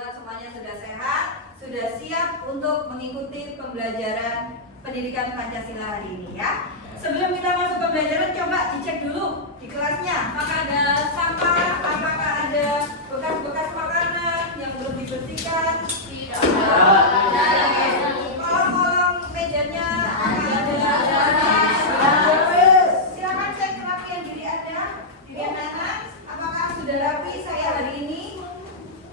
Alhamdulillah semuanya sudah sehat, sudah siap untuk mengikuti pembelajaran pendidikan Pancasila hari ini ya. Sebelum kita masuk pembelajaran, coba dicek dulu di kelasnya. Apakah ada sampah, apakah ada bekas-bekas makanan yang belum dibersihkan? Tidak ada. Kolong-kolong mejanya ada. Silakan cek kerapian diri Anda, diri anak-anak. Apakah sudah rapi saya hari ini?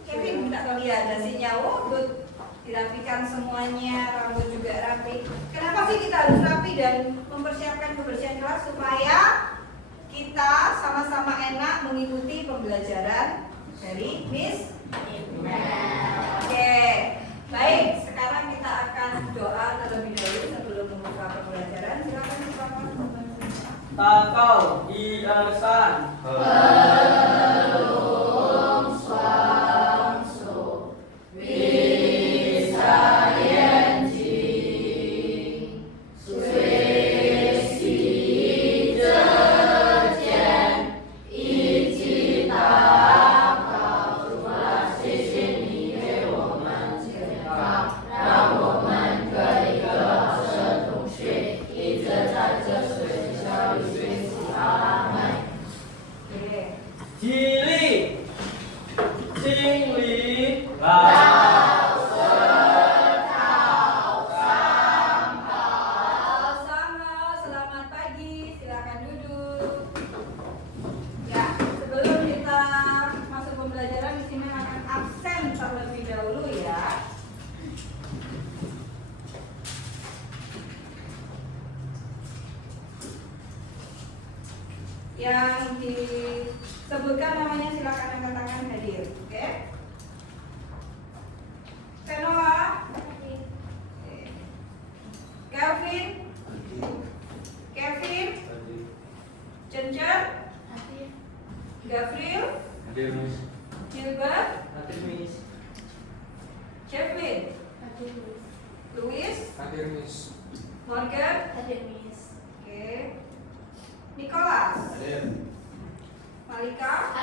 Kevin minta lihat dasinya, good. Dirapikan semuanya, rambut juga rapi. Kenapa sih kita harus rapi dan mempersiapkan kebersihan kelas supaya kita sama-sama enak mengikuti pembelajaran dari Miss Imel. Oke, baik. Sekarang kita akan doa terlebih dahulu sebelum membuka pembelajaran. Silakan silakan. Takau Iasan. Yang disebutkan namanya silakan angkat tangan hadir, oke? Senoa, Kelvin, Kevin, Cencer, Gavril, Gilbert, Chevlin, Louis, Morgan, oke. Nicholas, Malika,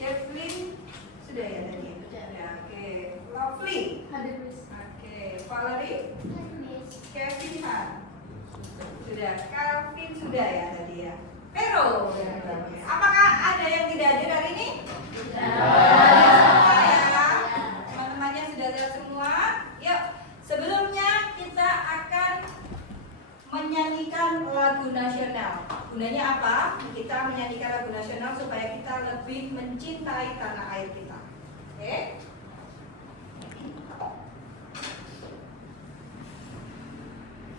Chevlin, sudah ya tadi? Ya, oke. Lovely, oke. Valerie, Kevin Han, sudah. Calvin sudah ya tadi ya. Pero, apakah ada yang tidak hadir hari ini? Semua ya. Teman-temannya sudah lihat semua. Yuk, sebelumnya kita akan menyanyikan lagu nasional. Gunanya apa? Kita menyanyikan lagu nasional supaya kita lebih mencintai tanah air kita. Oke?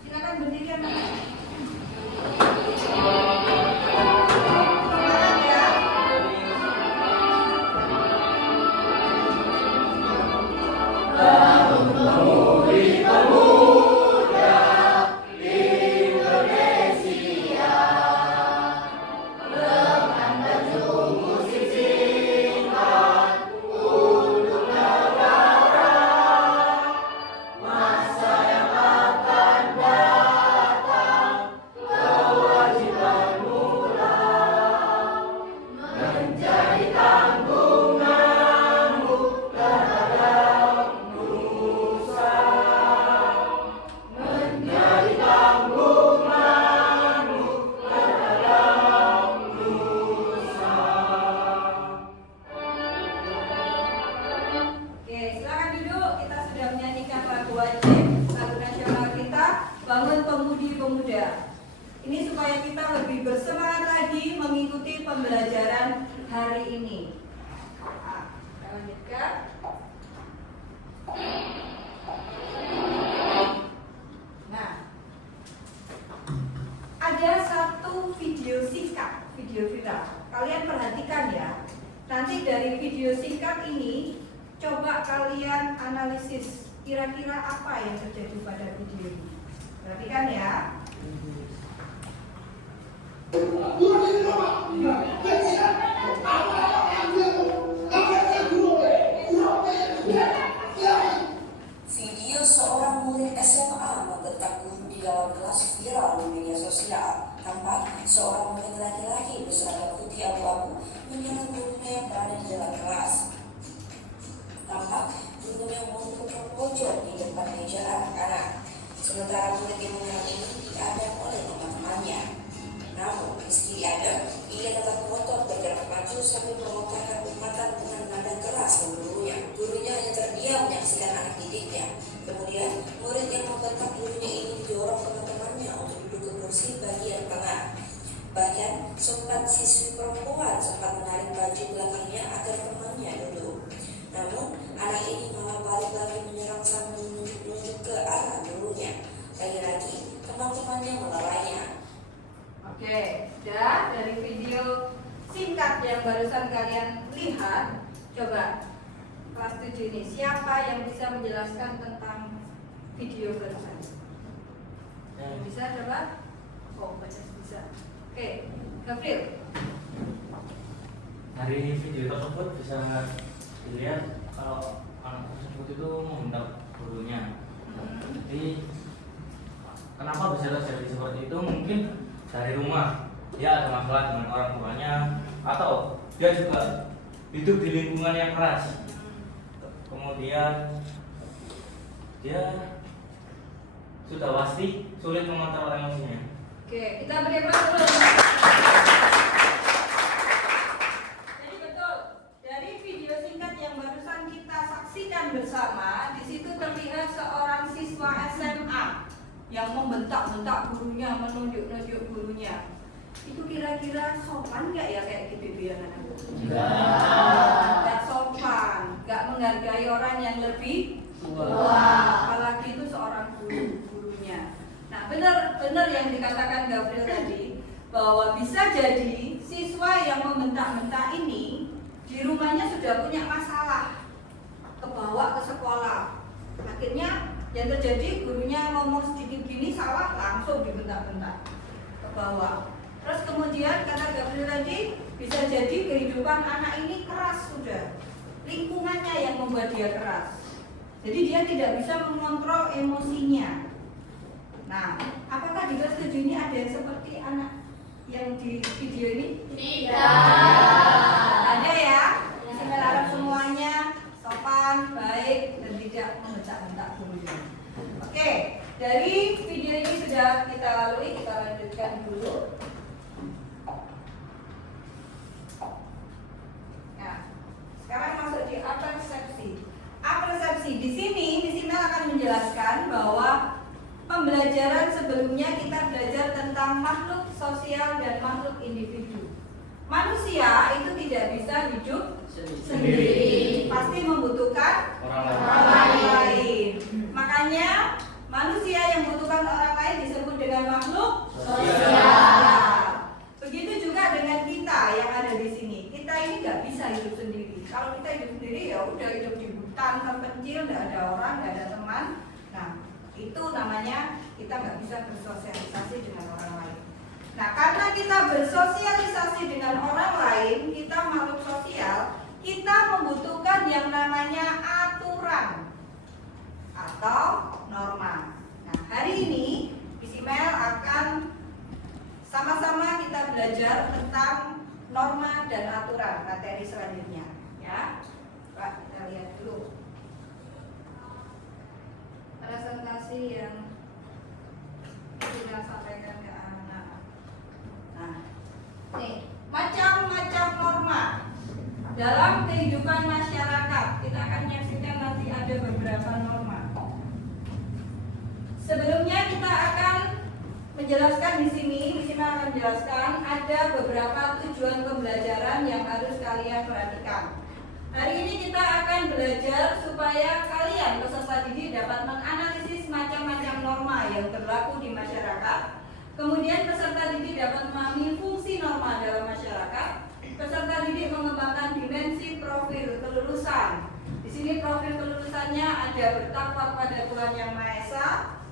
Silakan berdiri anak-anak. Ini supaya kita lebih bersemangat lagi mengikuti pembelajaran hari ini. Kita lanjutkan. Nah, ada satu video singkat, video viral. Kalian perhatikan ya. Nanti dari video singkat ini, coba kalian analisis kira-kira apa yang terjadi pada video ini. Perhatikan ya. Video seorang murid SMA menggetak guru di dalam kelas viral di media sosial. Tampak seorang murid laki-laki berseragam putih abu-abu menyerang gurunya yang berada di dalam kelas. kali ini malah balik lagi menyerang sambil menunjuk-nunjuk ke arah gurunya. Lagi-lagi teman-temannya melarainya. Oke, udah dari video singkat yang barusan kalian lihat, coba kelas 7 ini siapa yang bisa menjelaskan tentang video barusan? Yang bisa coba? Oh, banyak bisa. Oke, Gabriel. Dari video tersebut bisa dilihat kalau anak tersebut itu mengundang gurunya. Jadi kenapa bisa terjadi seperti itu? Mungkin dari rumah dia ada masalah dengan orang tuanya, atau dia juga hidup di lingkungan yang keras. Kemudian dia sudah pasti sulit mengontrol emosinya. Oke, kita beri aplaus dulu. Jadi betul, dari video singkat yang barusan kita saksikan bersama, di situ terlihat seorang siswa SMA yang membentak-bentak gurunya, menunjuk-nunjuk gurunya. Itu kira-kira sopan nggak ya kayak gitu ya anak-anak? Nggak sopan, nggak menghargai orang yang lebih tua, apalagi itu seorang gurunya. Nah, benar yang dikatakan Gabriel tadi, bahwa bisa jadi siswa yang membentak-bentak ini di rumahnya sudah punya masalah, kebawa ke sekolah. Akhirnya yang terjadi, gurunya ngomong sedikit gini salah, langsung dibentak-bentak ke bawah. Terus kemudian kata Gabriel tadi, bisa jadi kehidupan anak ini keras sudah, lingkungannya yang membuat dia keras. Jadi dia tidak bisa mengontrol emosinya. Nah, apakah di kelas 7 ini ada yang seperti anak yang di video ini? Tidak. Ada ya? Saya harap semuanya sopan, baik, dan tidak membentak-bentak gurunya. Oke, dari video ini sudah kita lalui, kita lanjutkan dulu. Nah, sekarang masuk di apersepsi. Apersepsi di sini akan menjelaskan bahwa pembelajaran sebelumnya kita belajar tentang makhluk sosial dan makhluk individu. Manusia itu tidak bisa hidup sendiri, pasti membutuhkan orang lain. Makanya manusia yang membutuhkan orang lain disebut dengan makhluk sosial. Begitu juga dengan kita yang ada di sini. Kita ini nggak bisa hidup sendiri. Kalau kita hidup sendiri ya udah hidup di hutan terpencil, nggak ada orang, nggak ada teman. Nah, itu namanya kita nggak bisa bersosialisasi dengan orang lain. Nah, karena kita bersosialisasi dengan orang lain, kita makhluk sosial, kita membutuhkan yang namanya aturan atau norma. Nah, hari ini Isimel akan sama-sama kita belajar tentang norma dan aturan materi selanjutnya. Ya, Pak, kita lihat dulu presentasi yang kita sampaikan ke anak. Nah, nih, macam-macam norma dalam kehidupan masyarakat. Kita akan menyaksikan nanti ada beberapa norma. Sebelumnya kita akan menjelaskan di sini akan menjelaskan ada beberapa tujuan pembelajaran yang harus kalian perhatikan. Hari ini kita akan belajar supaya kalian peserta didik dapat menganalisis macam-macam norma yang berlaku di masyarakat. Kemudian peserta didik dapat memahami fungsi norma dalam masyarakat. Peserta didik mengembangkan dimensi profil kelulusan. Di sini profil kelulusannya ada bertakwa pada Tuhan Yang Maha Esa,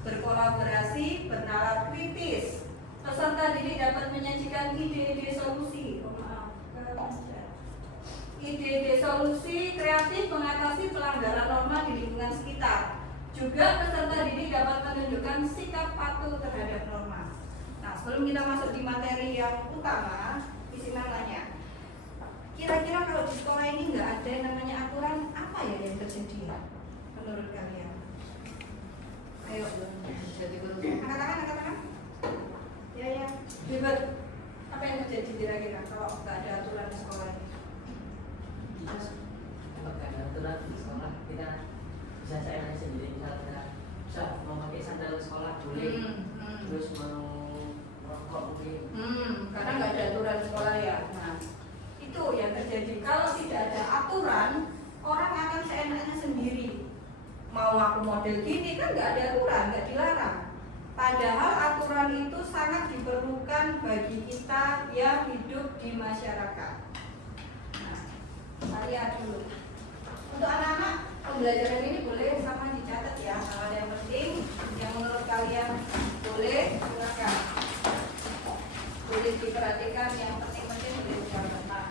berkolaborasi, bernalar kritis. Peserta didik dapat menyajikan ide-ide solusi. Ide-ide solusi kreatif mengatasi pelanggaran norma di lingkungan sekitar. Juga peserta didik dapat menunjukkan sikap patuh terhadap norma. Nah, sebelum kita masuk di materi yang utama, Isimel nanya, kira-kira kalau di sekolah ini nggak ada yang namanya aturan, apa ya yang terjadi menurut kalian? Ayo, jadi guru. Angkat-angkat. Ya, Bebet. Apa yang terjadi kira-kira kalau nggak ada aturan di sekolah ini? Kalau nggak ada aturan di sekolah, kita bisa seenaknya sendiri. Misalnya kita bisa mau pakai sandal sekolah boleh, terus mau merokok mungkin. Karena nggak ada aturan di sekolah ya. Nah, itu yang terjadi. Kalau tidak ada aturan, orang akan seenaknya sendiri model gini kan nggak ada aturan, nggak dilarang. Padahal aturan itu sangat diperlukan bagi kita yang hidup di masyarakat. Nah, saya dulu. Untuk anak-anak, pembelajaran ini boleh sama dicatat ya. Kalau ada yang penting, yang menurut kalian boleh, silakan. Boleh diperhatikan, yang penting-penting boleh dicatat. Nah,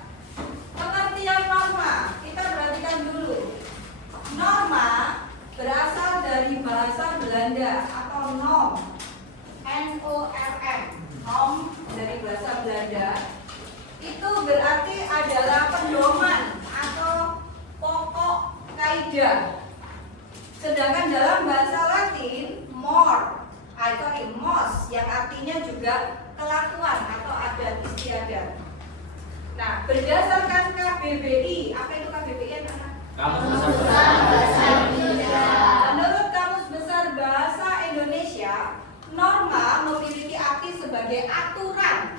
pengertian norma, kita perhatikan dulu. Norma berasal dari bahasa Belanda atau norm. N-O-R-M, norm dari bahasa Belanda. Itu berarti adalah pedoman atau pokok kaidah. Sedangkan dalam bahasa Latin, mos, yang artinya juga kelakuan atau adat istiadat. Nah, berdasarkan KBBI, apa itu KBBI anak-anak? Kamus Besar Menurut Kamus Besar Bahasa Indonesia, norma memiliki arti sebagai aturan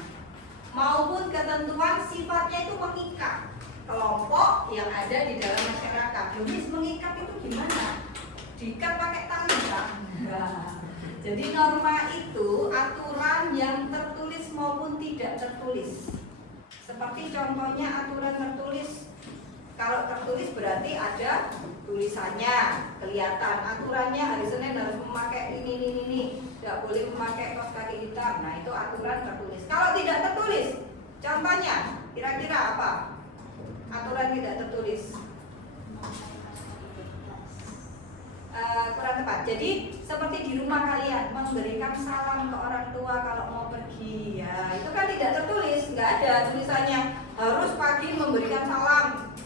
maupun ketentuan sifatnya itu mengikat kelompok yang ada di dalam masyarakat. Jadi mengikat itu gimana? Diikat pakai tali kan? Jadi norma itu aturan yang tertulis maupun tidak tertulis. Seperti contohnya aturan tertulis. Kalau tertulis berarti ada tulisannya, kelihatan. Aturannya hari Senin harus memakai ini. Tidak boleh memakai kaos kaki hitam. Nah, itu aturan tertulis. Kalau tidak tertulis, contohnya kira-kira apa? Aturan tidak tertulis. Kurang tepat. Jadi seperti di rumah kalian memberikan salam ke orang tua kalau mau pergi, ya itu kan tidak tertulis, nggak ada tulisannya harus pagi memberikan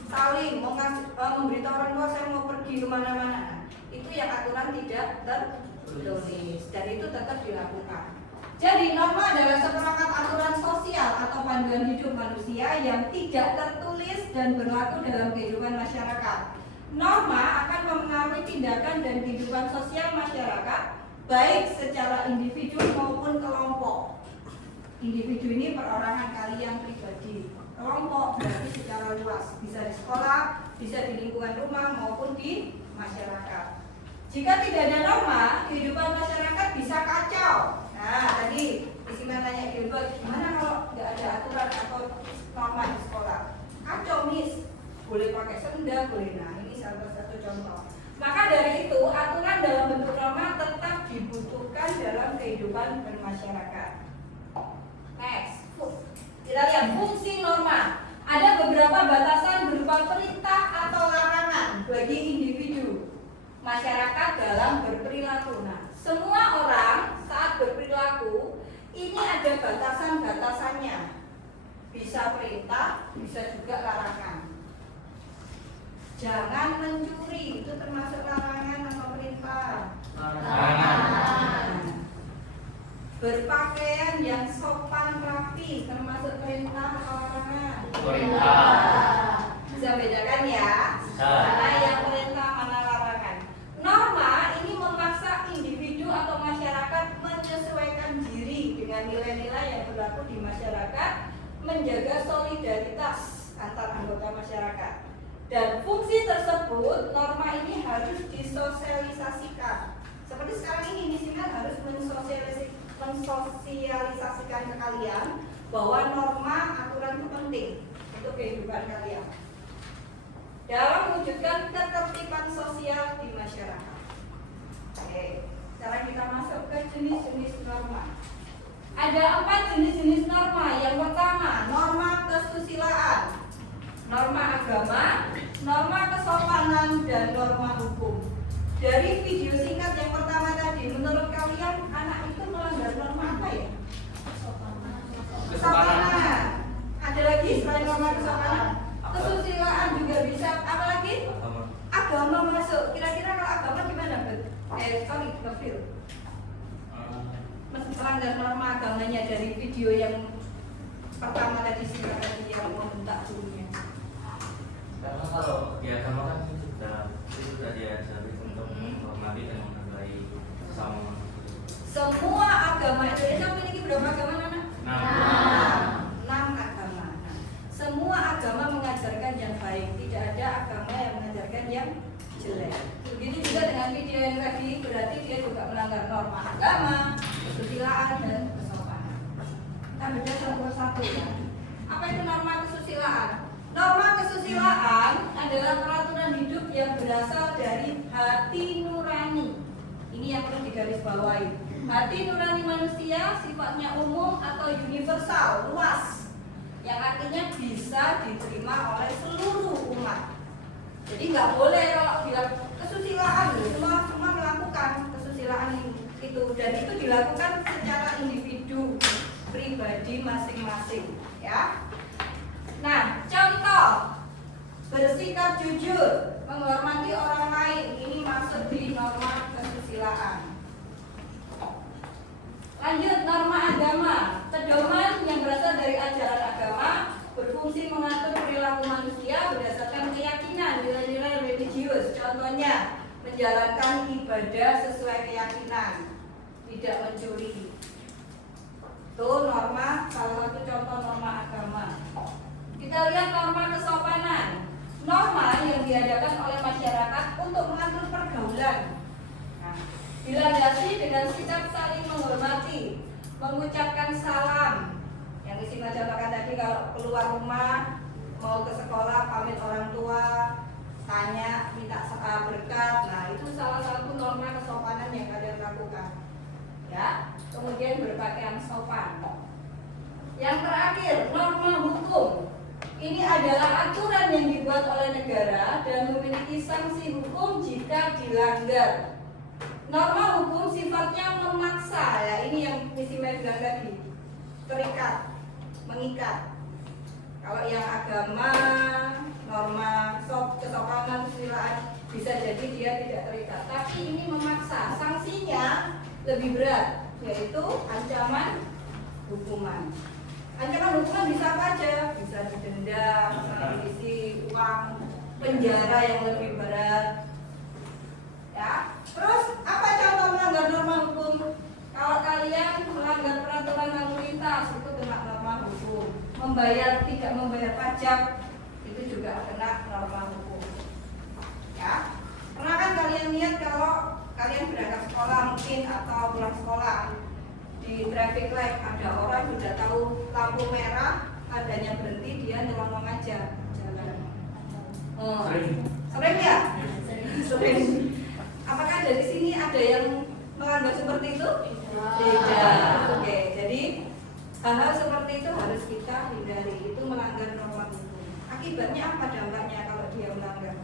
salim, memberitahu orang tua saya mau pergi kemana-mana. Itu yang aturan tidak tertulis dan itu tetap dilakukan. Jadi norma adalah seperangkat aturan sosial atau panduan hidup manusia yang tidak tertulis dan berlaku dalam kehidupan masyarakat. Norma akan mempengaruhi tindakan dan kehidupan sosial masyarakat, baik secara individu maupun kelompok. Individu ini perorangan kalian pribadi. Kelompok berarti secara luas, bisa di sekolah, bisa di lingkungan rumah maupun di masyarakat. Jika tidak ada norma, kehidupan masyarakat bisa kacau. Nah, tadi Isma tanya Gilbert, gimana kalau nggak ada aturan atau norma di sekolah? Kacau, Miss. Boleh pakai sendal, boleh. Nah, ini salah satu contoh. Maka dari itu, aturan dalam bentuk norma tetap dibutuhkan dalam kehidupan bermasyarakat. Next, kita lihat fungsi norma. Ada beberapa batasan berupa perintah atau larangan bagi individu masyarakat dalam berperilaku. Nah, semua orang saat berperilaku ini ada batasan-batasannya. Bisa perintah, bisa juga larangan. Jangan mencuri, itu termasuk larangan atau perintah? Larangan. Berpakaian yang sopan rapi, termasuk perintah atau larangan? Perintah. Bisa bedakan ya? Mana yang perintah, mana larangan. Norma ini memaksa individu atau masyarakat menyesuaikan diri dengan nilai-nilai yang berlaku di masyarakat, menjaga solidaritas antar anggota masyarakat. Dan fungsi tersebut, norma ini harus disosialisasikan. Seperti sekarang ini, Misinan harus mensosialisasikan ke kalian bahwa norma aturan itu penting untuk kehidupan kalian dalam mewujudkan ketertiban sosial di masyarakat. Oke, sekarang kita masuk ke jenis-jenis norma. Ada 4 jenis-jenis norma. Yang pertama, norma kesusilaan, norma agama, norma kesopanan, dan norma hukum. Dari video singkat yang pertama tadi, menurut kalian anak itu melanggar norma apa ya? Kesopanan. Ada lagi selain norma kesopanan? Kesusilaan juga bisa. Apa lagi? Agama masuk. Kira-kira kalau agama gimana, Bet? Kefil. Melanggar norma agamanya dari video yang pertama tadi singkat tadi yang membentak gurunya. Karena kalau di agama kan sudah diajari untuk menghormati dan menghargai sesama manusia. Semua agama Indonesia memiliki berapa agama, Nana? 6 agama. Nah, semua agama mengajarkan yang baik, tidak ada agama yang mengajarkan yang jelek. Begitu juga dengan video yang tadi, berarti dia juga melanggar norma agama, kesusilaan dan kesopanan. Kita bedah satu persatu ya. Apa itu norma kesusilaan? Norma kesusilaan adalah peraturan hidup yang berasal dari hati nurani. Ini yang perlu digarisbawahi. Hati nurani manusia sifatnya umum atau universal, luas, yang artinya bisa diterima oleh seluruh umat. Jadi nggak boleh kalau bilang kesusilaan, semua melakukan kesusilaan itu, dan itu dilakukan secara individu pribadi masing-masing, ya. Nah, contoh bersikap jujur, menghormati orang lain, ini masuk di norma kesusilaan. Lanjut, norma agama, pedoman yang berasal dari ajaran agama berfungsi mengatur perilaku manusia berdasarkan keyakinan, nilai-nilai religius. Contohnya, menjalankan ibadah sesuai keyakinan, tidak mencuri. Itu norma, salah satu contoh norma agama. Kita lihat norma kesopanan, norma yang diadakan oleh masyarakat untuk mengatur pergaulan. Nah, dilandasi dengan sikap saling menghormati, mengucapkan salam. Yang isi contohkan tadi, kalau keluar rumah, mau ke sekolah, pamit orang tua, tanya, minta berkat. Nah, itu salah satu norma kesopanan yang kalian lakukan. Ya, kemudian berpakaian sopan. Yang terakhir, norma hukum. Ini adalah aturan yang dibuat oleh negara dan memiliki sanksi hukum jika dilanggar. Norma hukum sifatnya memaksa, ya, ini yang misi bilang tadi, terikat, mengikat. Kalau yang agama, norma kesopanan, kesusilaan, bisa jadi dia tidak terikat, tapi ini memaksa. Sanksinya lebih berat, yaitu ancaman hukuman. Ancaman hukuman bisa apa aja? Bisa didenda, isi uang, penjara yang lebih berat. Ya. Terus apa contoh melanggar norma hukum? Kalau kalian melanggar peraturan lalu lintas, itu kena norma hukum. Tidak membayar pajak, itu juga kena norma hukum. Ya. Pernah kan kalian lihat kalau kalian berangkat sekolah mungkin atau pulang sekolah, di traffic light ada orang sudah tahu lampu merah, adanya berhenti, dia nyelonong aja jalan. Sering ya? Sering. Apakah dari sini ada yang melanggar seperti itu? Tidak. Oke, jadi hal-hal seperti itu harus kita hindari. Itu melanggar norma hukum. Akibatnya apa dampaknya kalau dia melanggar?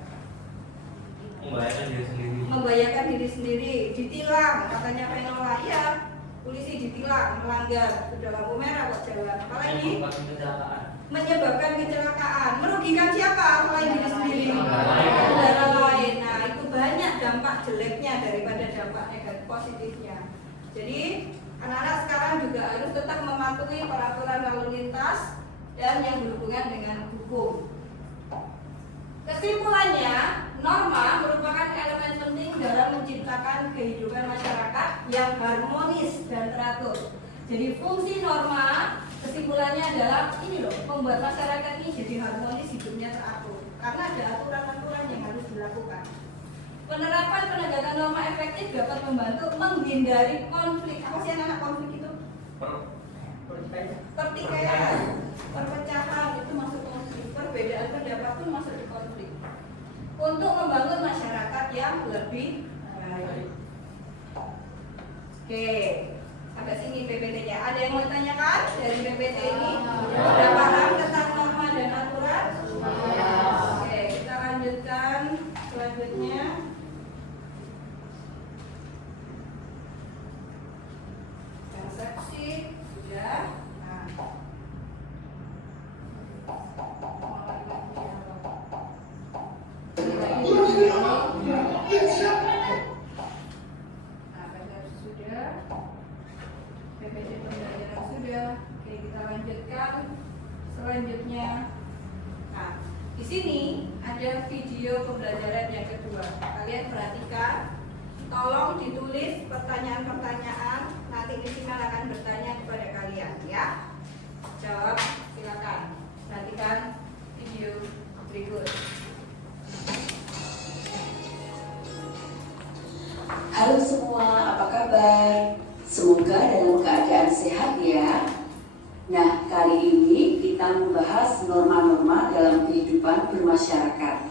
Membahayakan diri sendiri. Membahayakan diri sendiri, ditilang, katanya Penola, ya. Polisi ditilang, melanggar, sudah lampu merah kok jalan. Apalagi menyebabkan kecelakaan, merugikan siapa selain diri sendiri? Kendaraan lain. Nah, itu banyak dampak jeleknya daripada dampak negatif positifnya. Jadi anak-anak sekarang juga harus tetap mematuhi peraturan lalu lintas dan yang berhubungan dengan hukum. Kesimpulannya, norma merupakan elemen penting dalam menciptakan kehidupan masyarakat yang harmonis dan teratur. Jadi fungsi norma, kesimpulannya adalah ini loh, membuat masyarakat ini jadi harmonis, hidupnya teratur. Karena ada aturan-aturan yang harus dilakukan. Penerapan penegakan norma efektif dapat membantu menghindari konflik. Apa sih anak konflik itu? Pertikaian, perpecahan itu masuk konflik. Perbedaan pendapat pun masuk di konflik. Untuk membangun masyarakat yang lebih baik. Oke, sampai sini PPT-nya. Ada yang mau tanyakan dari PPT ini? Sudah paham tentang norma dan aturan? Oke, kita lanjutkan selanjutnya. Persepsi sudah. PPT pembelajaran sudah. Oke, kita lanjutkan selanjutnya. Nah, di sini ada video pembelajaran yang kedua. Kalian perhatikan. Tolong ditulis pertanyaan-pertanyaan. Nanti Misimal akan bertanya kepada kalian, ya. Jawab, silakan. Perhatikan video berikut. Halo semua, apa kabar? Semoga dalam keadaan sehat ya. Nah, kali ini kita membahas norma-norma dalam kehidupan bermasyarakat.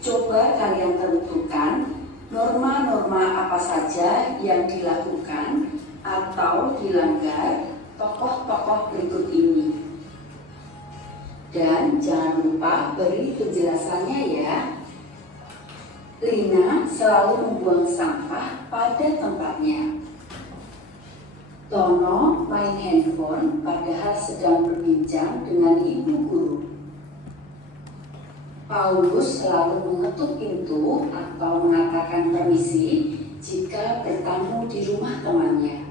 Coba kalian tentukan norma-norma apa saja yang dilakukan atau dilanggar tokoh-tokoh berikut ini. Dan jangan lupa beri penjelasannya ya. Lina selalu membuang sampah pada tempatnya. Tono main handphone padahal sedang berbincang dengan ibu guru. Paulus selalu mengetuk pintu atau mengatakan permisi jika bertamu di rumah temannya.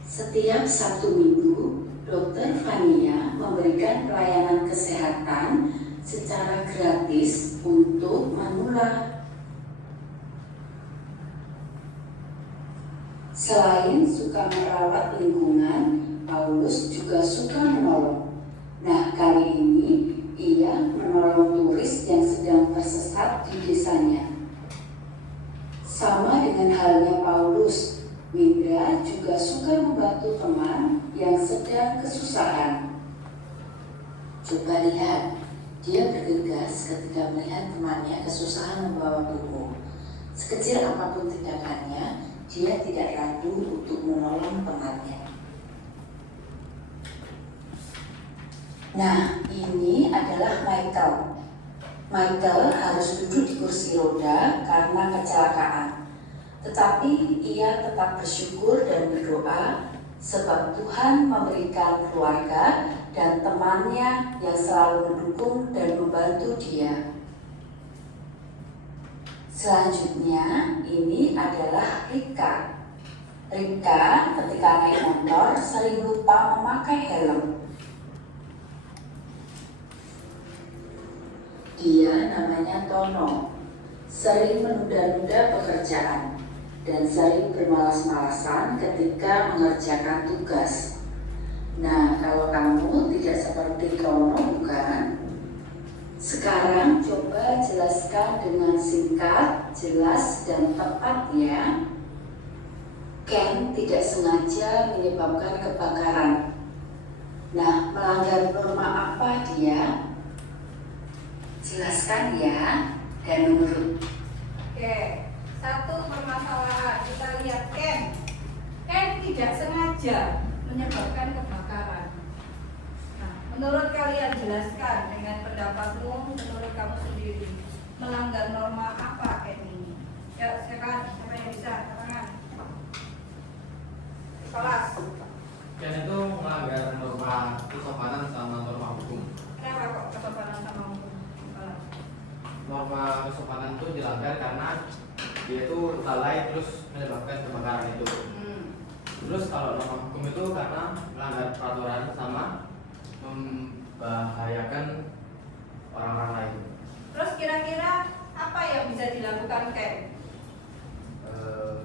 Setiap Sabtu Minggu, Dr. Fania memberikan pelayanan kesehatan secara gratis untuk manula. Selain suka merawat lingkungan, Paulus juga suka menolong. Nah, kali ini ia menolong turis yang sedang tersesat di desanya. Sama dengan halnya Paulus, Windra juga suka membantu teman yang sedang kesusahan. Coba lihat, dia bergegas ketika melihat temannya kesusahan membawa buku. Sekecil apapun tindakannya, dia tidak ragu untuk menolong temannya. Nah, ini adalah Michael. Michael harus duduk di kursi roda karena kecelakaan. Tetapi ia tetap bersyukur dan berdoa sebab Tuhan memberikan keluarga dan temannya yang selalu mendukung dan membantu dia. Selanjutnya, ini adalah Rika. Rika ketika naik motor sering lupa memakai helm. Dia namanya Tono, sering menunda-nunda pekerjaan dan sering bermalas-malasan ketika mengerjakan tugas. Nah, kalau kamu tidak seperti Tono, bukan? Sekarang coba jelaskan dengan singkat, jelas, dan tepat ya. Ken tidak sengaja menyebabkan kebakaran. Nah, melanggar norma apa dia? Jelaskan ya, dan menurut. Oke, satu permasalahan kita lihat Ken. Ken tidak sengaja menyebabkan kebakaran. Nah, menurut kalian jelaskan dengan pendapatmu, menurut kamu sendiri, melanggar norma apa Ken ini? Ya, silakan, siapa yang bisa katakan? Kelas. Ken itu melanggar norma kesopanan sama norma hukum. Kenapa kok kesopanan sama hukum? Norma kesopanan itu dilanggar karena dia itu lalai terus menyebabkan kebakaran itu. Terus kalau norma hukum itu karena melanggar peraturan sama membahayakan orang-orang lain. Terus kira-kira apa yang bisa dilakukan Ken?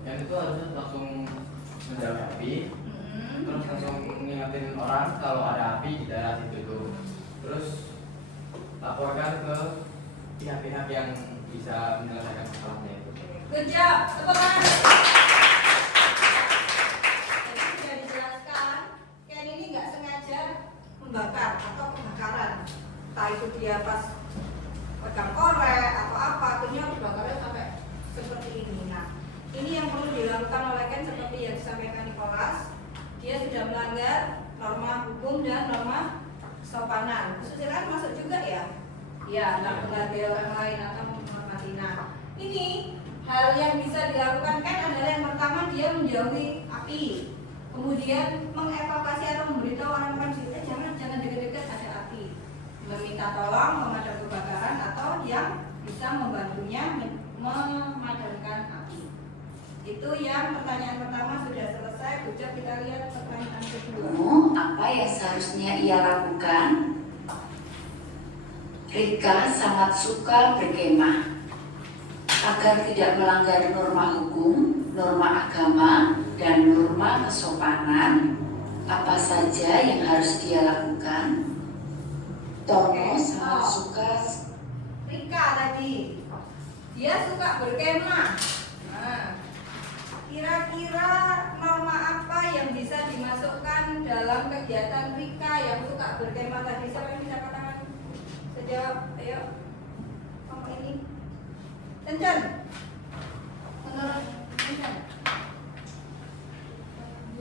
Ken itu harusnya langsung menjauhi api, terus langsung ngingetin orang kalau ada api di daerah situ. Terus laporkan ke pihak-pihak yang bisa menyelesaikan masalahnya itu. Good job, tepuk tangan. Jadi sudah dijelaskan, Ken ini nggak sengaja membakar atau kebakaran. Entah itu dia pas pegang korek atau apa, akhirnya kebakarnya sampai seperti ini. Nah, ini yang perlu dilakukan oleh Ken seperti yang disampaikan Nicholas. Dia sudah melanggar norma hukum dan norma kesopanan. Kesusilaan masuk juga ya? Ya, tidak menghargai orang lain atau menghormati. Nah, ini hal yang bisa dilakukan kan adalah yang pertama dia menjauhi api, kemudian mengevakuasi atau memberitahu orang-orang di situ jangan dekat-dekat ada api, meminta tolong memadam kebakaran atau yang bisa membantunya memadamkan api. Itu yang pertanyaan pertama sudah selesai. Ucap kita lihat pertanyaan kedua. Apa yang seharusnya ia lakukan? Rika sangat suka berkemah. Agar tidak melanggar norma hukum, norma agama, dan norma kesopanan, apa saja yang harus dia lakukan? Tono sangat suka. Rika tadi, dia suka berkemah. Nah, kira-kira norma apa yang bisa dimasukkan dalam kegiatan Rika yang suka berkemah tadi? Siapa yang bisa katakan? Sejawab, ayo. Kamu ini. Cen. Menurut Cen.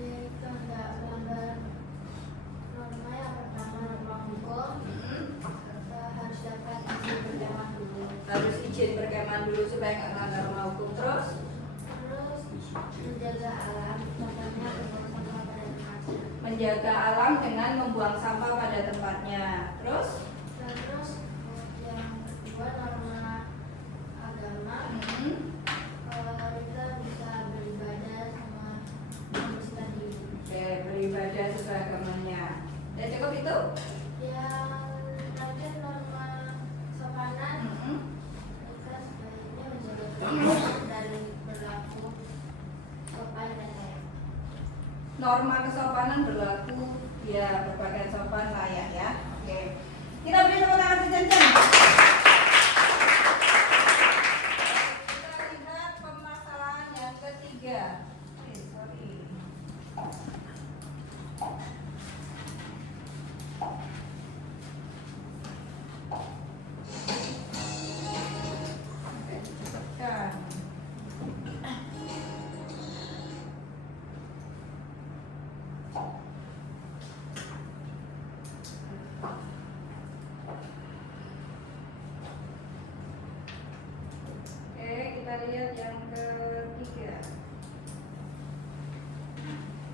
Jika tidak melanggar norma yang pertama norma hukum, harus dapat izin berkemah dulu. Harus izin berkemah dulu supaya nggak melanggar norma hukum. Terus Menjaga alam, contohnya membuang sampah pada tempatnya. menjaga alam dengan membuang sampah pada tempatnya. Terus Yang kedua norma agama, kita bisa beribadah sama membersihkan diri. Oke, beribadah sesuai agamanya. Ya cukup itu. Yang terakhir norma sopanan, Mm-mm. kita sebaiknya menjaga kesopanan dari berlaku sopan dan layak. Norma kesopanan berlaku ya berpakaian sopan layak ya. Oke. Kita beri tepuk tangan untuk Cen. Kita lihat permasalahan yang ketiga. Sorry. Oke, cukupkan. Oke, kita lihat yang ketiga.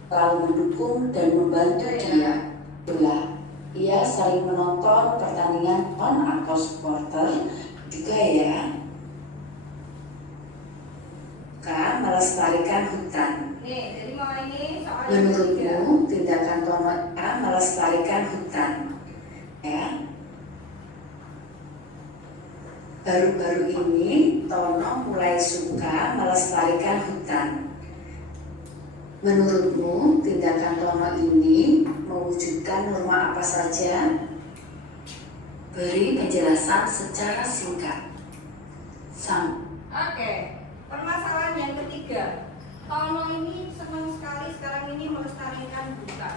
Lalu mendukung dan membantu dia. Belah, ia saling menonton pertandingan on atau supporter juga ya. K. Melestarikan hutan. Nih, jadi mau ini soal yang ketiga. Menurutmu tindakan Tono A melestarikan hutan? Ya. Baru-baru ini Tono mulai suka melestarikan hutan. Menurutmu tindakan Tono ini mewujudkan norma apa saja? Beri penjelasan secara singkat. Sam. Oke, permasalahan yang ketiga. Tono ini senang sekali sekarang ini melestarikan hutan.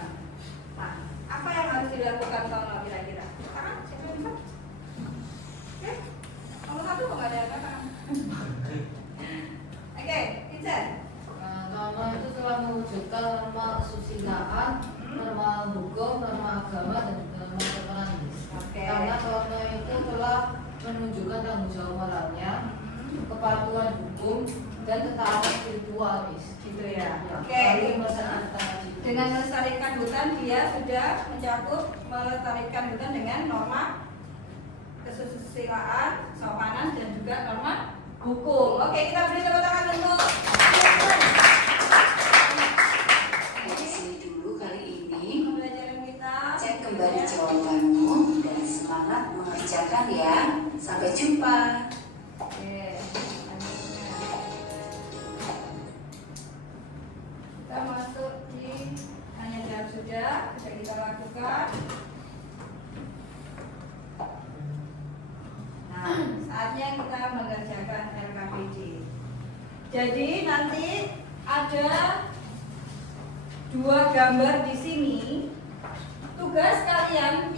Nah, apa yang harus dilakukan Tono kira-kira? Sekarang siapa yang bisa? Oke, nomor satu kok nggak ada kata. Oke, Vincent. Norma itu telah mewujudkan norma kesusilaan, norma hukum, norma agama, dan norma keterangan. Oke. Karena norma itu telah menunjukkan tanggung jawab moralnya, kepatuhan hukum, dan ketaatan spiritualis. Gitu ya. Oke. Lalu melaksanakan Dengan melestarikan hutan dia sudah mencakup melestarikan hutan dengan norma kesusilaan, kesopanan dan juga norma hukum. Oke, kita beri tepuk tangan untuk Di sini dulu kali ini. pembelajaran kita. Cek kembali jawabanmu dan semangat mengerjakan ya. Sampai jumpa. Oke, selanjutnya. Kita masuk di hanya jawab sudah kita lakukan. Nah, saatnya kita mengerjakan LKPD. Jadi nanti ada dua gambar di sini. Tugas kalian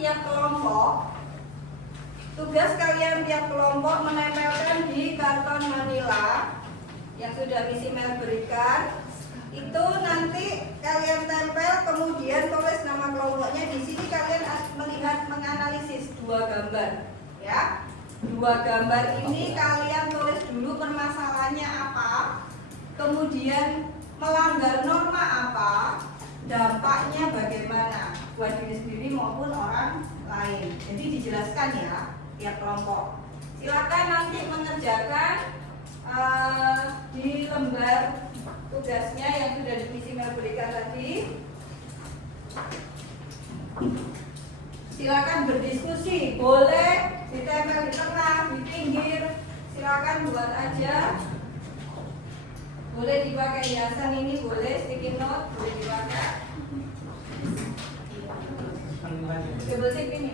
tiap kelompok menempelkan di karton manila yang sudah Miss Mel berikan. Itu nanti kalian tempel, kemudian tulis nama kelompoknya. Di sini kalian melihat menganalisis dua gambar, ya. Dua gambar ini kalian tulis dulu permasalahannya apa, kemudian melanggar norma apa, dampaknya bagaimana buat diri sendiri maupun orang lain. Jadi dijelaskan ya tiap kelompok. Silakan nanti mengerjakan di lembar tugasnya yang sudah Miss Mel berikan tadi. Silakan berdiskusi, boleh ditempel di tengah, di pinggir, silakan buat aja. Boleh dipakai hiasan ini, boleh sticky note, boleh dipakai. Double tip ini.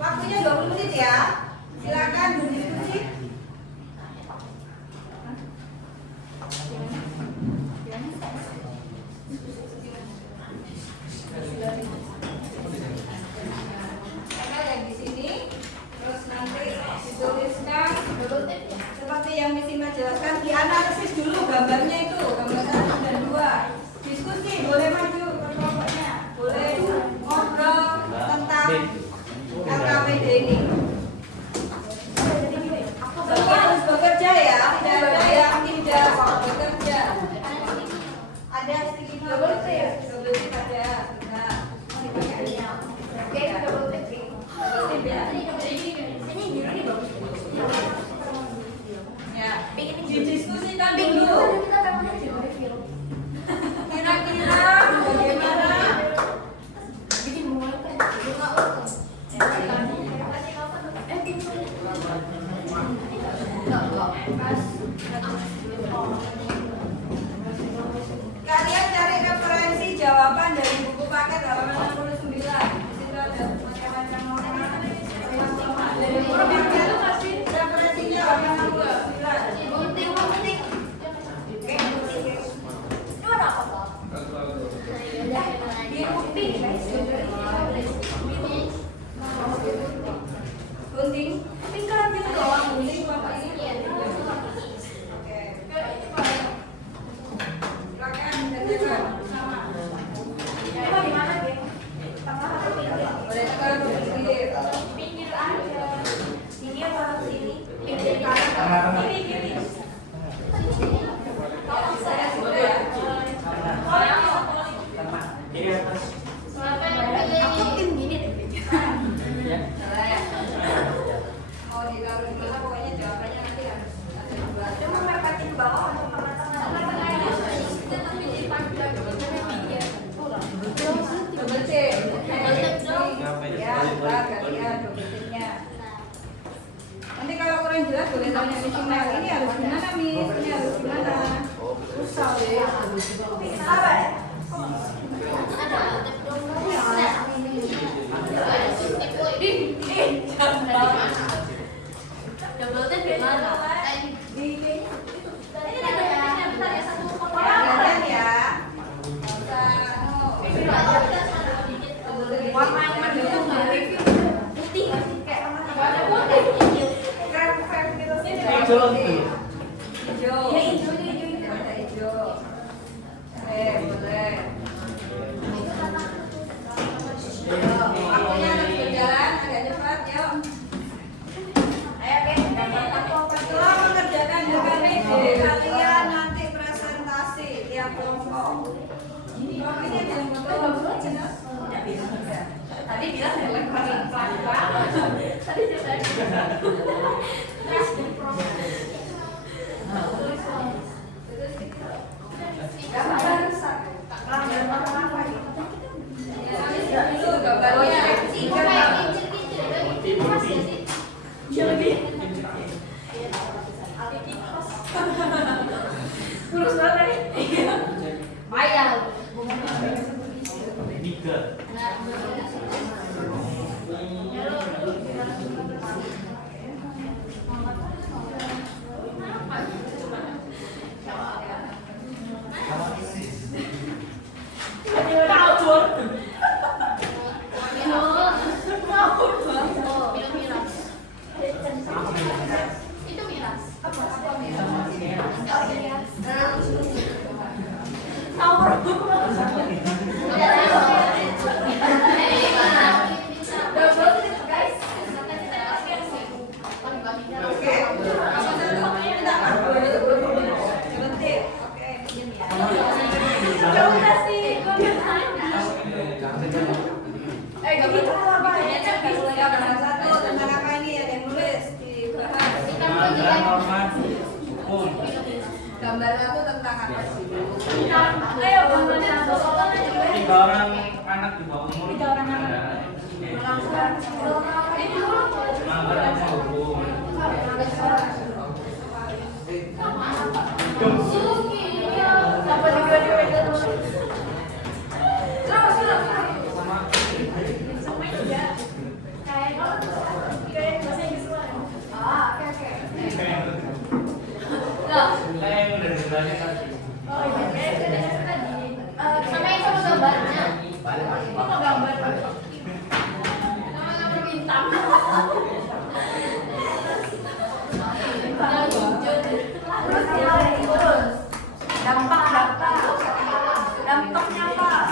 Waktunya 20 menit ya. Silakan berdiskusi. Karena yang di sini terus nanti dituliskan seperti yang Miss Ima jelaskan, dianalisis dulu gambarnya itu, gambar 1 dan 2. Diskusi, boleh maju ke kelompoknya, boleh ngobrol tentang LKPD ini. Semua harus bekerja ya, tidak ada yang tidak bekerja. Ada sedikit double tip ada. Nah, double tip ya. Ya, didiskusikan dulu. Kira-kira bagaimana? Kalian cari referensi jawaban dari buku paket halaman 69. Di situ ada macam-macam norma. Referensinya halaman 69. Gunting, tinggal gitu doang, gunting bapak ini. Oke. Silakan kerjakan sama. Emang di mana dia? Tengah atau pinggir? Boleh tengah atau pinggir? Pinggir aja. Pinggir atau sini? Pinggir kanan. Kiri kiri. Kalau saya sudah ya. Kiri atas. Aku tim gini deh. Salah ya. Mau ditaruh di mana pokoknya jawabannya nanti harus ada dua. Cuma merpati ke bawah atau merpati tengah? Double C. Ya, sudah gantian double C-nya. Nanti kalau kurang jelas boleh tanya Miss Email. Ini harus gimana Miss? Ini harus gimana? Susah ya. Apa ya? Double tip di mana? Jangan ya. Warna yang mendukung review putih kayak krem gitu sih. Hijau tuh. Hijau. Ya hijaunya Ada hijau. Boleh. Waktunya harus berjalan agak cepat, yuk. Ayo, Ken. Setelah mengerjakan HKPD, kalian nanti presentasi tiap kelompok. Ini ada yang betul. Tadi bilang yang paling pelan-pelan. Tadi sudah. Gambar rusak. Gambar apa ini? Itu gambarnya. Kurus banget. Bayang. Tiga. Itu miras. Gambar satu tentang apa sih? Ayo gambarnya satu. 3 orang anak di bawah umur. 3 orang anak. Gambar sama hukum. Kayak Dampaknya apa?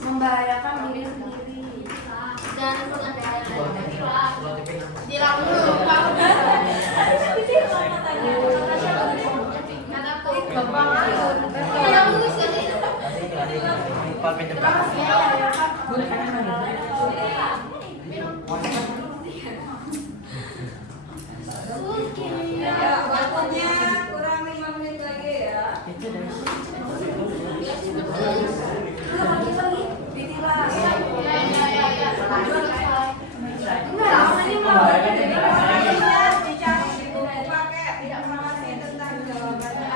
Membahayakan diri sendiri dan pengendara. Tilang dulu. Ya, waktunya kurang 5 menit lagi ya. Ditilas. Dicari di buku paket informasi tentang jawabannya.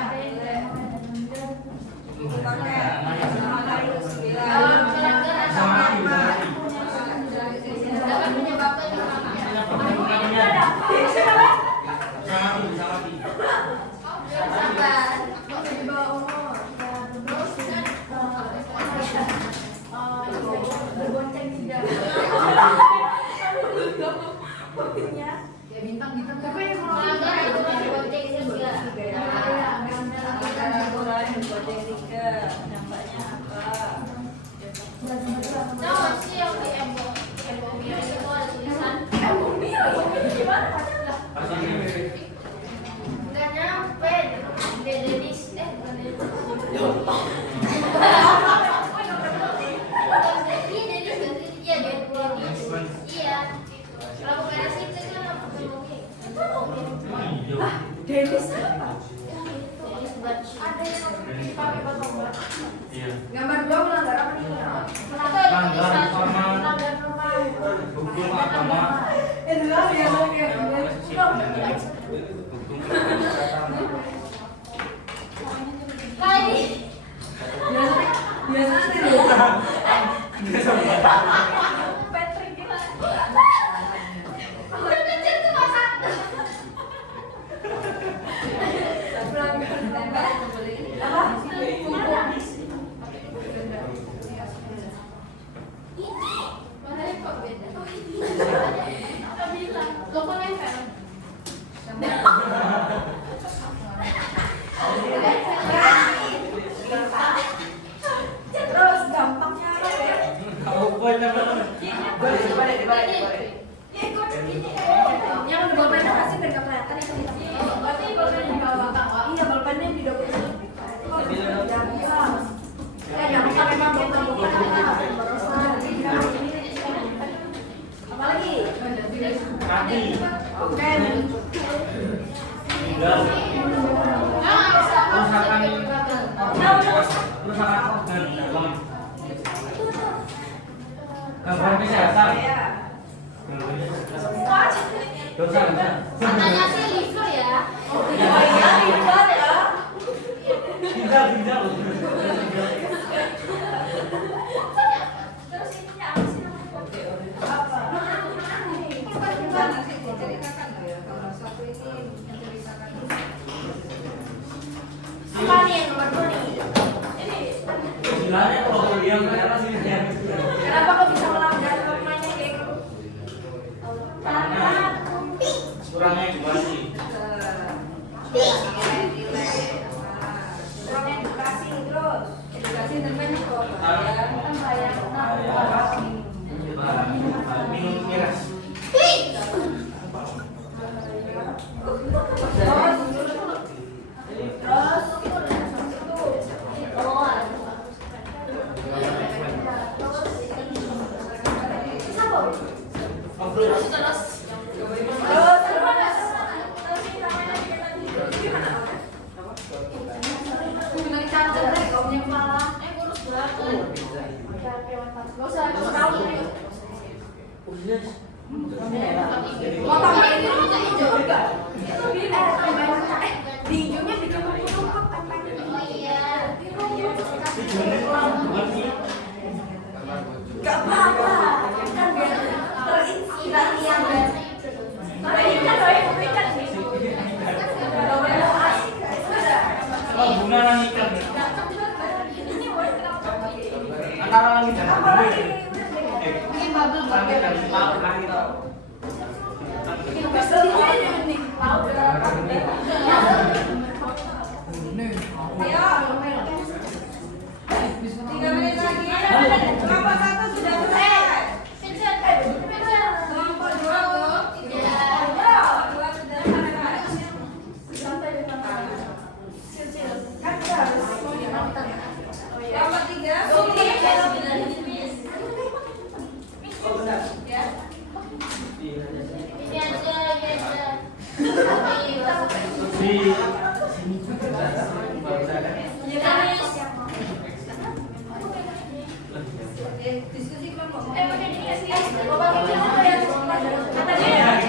Buku paket sama hari 9. Dapat menyebabkan sabar. Di bawah umur. Terus berbonceng tidak. Ya bintang-bintang kan. Melanggar aturan berbonceng tidak. Apakah aturan berbonceng 3? Dampaknya apa? Tahu nggak sih yang di MOBI itu ada tulisan nggak nyampe Dedis bukan Dedis. Iya Dedis. Iya. Kalau bukan itu kan apa MOBI? Dennis Dedis buat ada yang dipakai buat nomor. Iya. Gambar 2 melanggar apa nih? Melanggar norma hukum agama. Itu lah ya oke. Kali Biasa sih loh. Patrick gimana? Udah kecil tuh masak. Pelanggar tembak boleh apa? Mana yang kok beda? Bilang, lo kok nempel? Terus gampangnya apa ya? Yang udah bolpennya pasti biar nggak kelihatan itu. Berarti bolpen di bawah belakang. Iya bolpennya di double. Ya jangan pakai bolpen. Apalagi? Kaki. Oke. Tinggal. Kerusakan. Kerusakan organ dalam. Gangguan kesehatan. Ya. Dosa. Katanya sih liver ya. Oh iya, liver ya. Ginjal. Terus ininya apa sih? Apa? Gimana sih diceritakan loh ya? Kalau satu ini menceritakan. Apa nih yang nomor 2 nih? Ini. Gilanya kalau kuliah ternyata sih ya. Kenapa kok bisa melanggar normanya kayak gitu? Karena kurangnya edukasi. Kurang edukasi terus. Edukasi tentang kok. Minum miras. Mau tambahin rujak hijau juga? Di hijaunya bikin rumput-rumput Oh iya. Gak apa-apa. Kan biar terinspirasi yang ikan nih. Oh, bunga dan ikan. Antara langit dan bumi. Bikin bubble Langit dan bubble. langit. Ayo. Kelompok 3, Oh benar. ya. Iya. Ini aja, ini aja. Di sini bagus ada. Diskusi kelompok. Pakai ini nggak sih? Bapak ini apa ya? Katanya ya?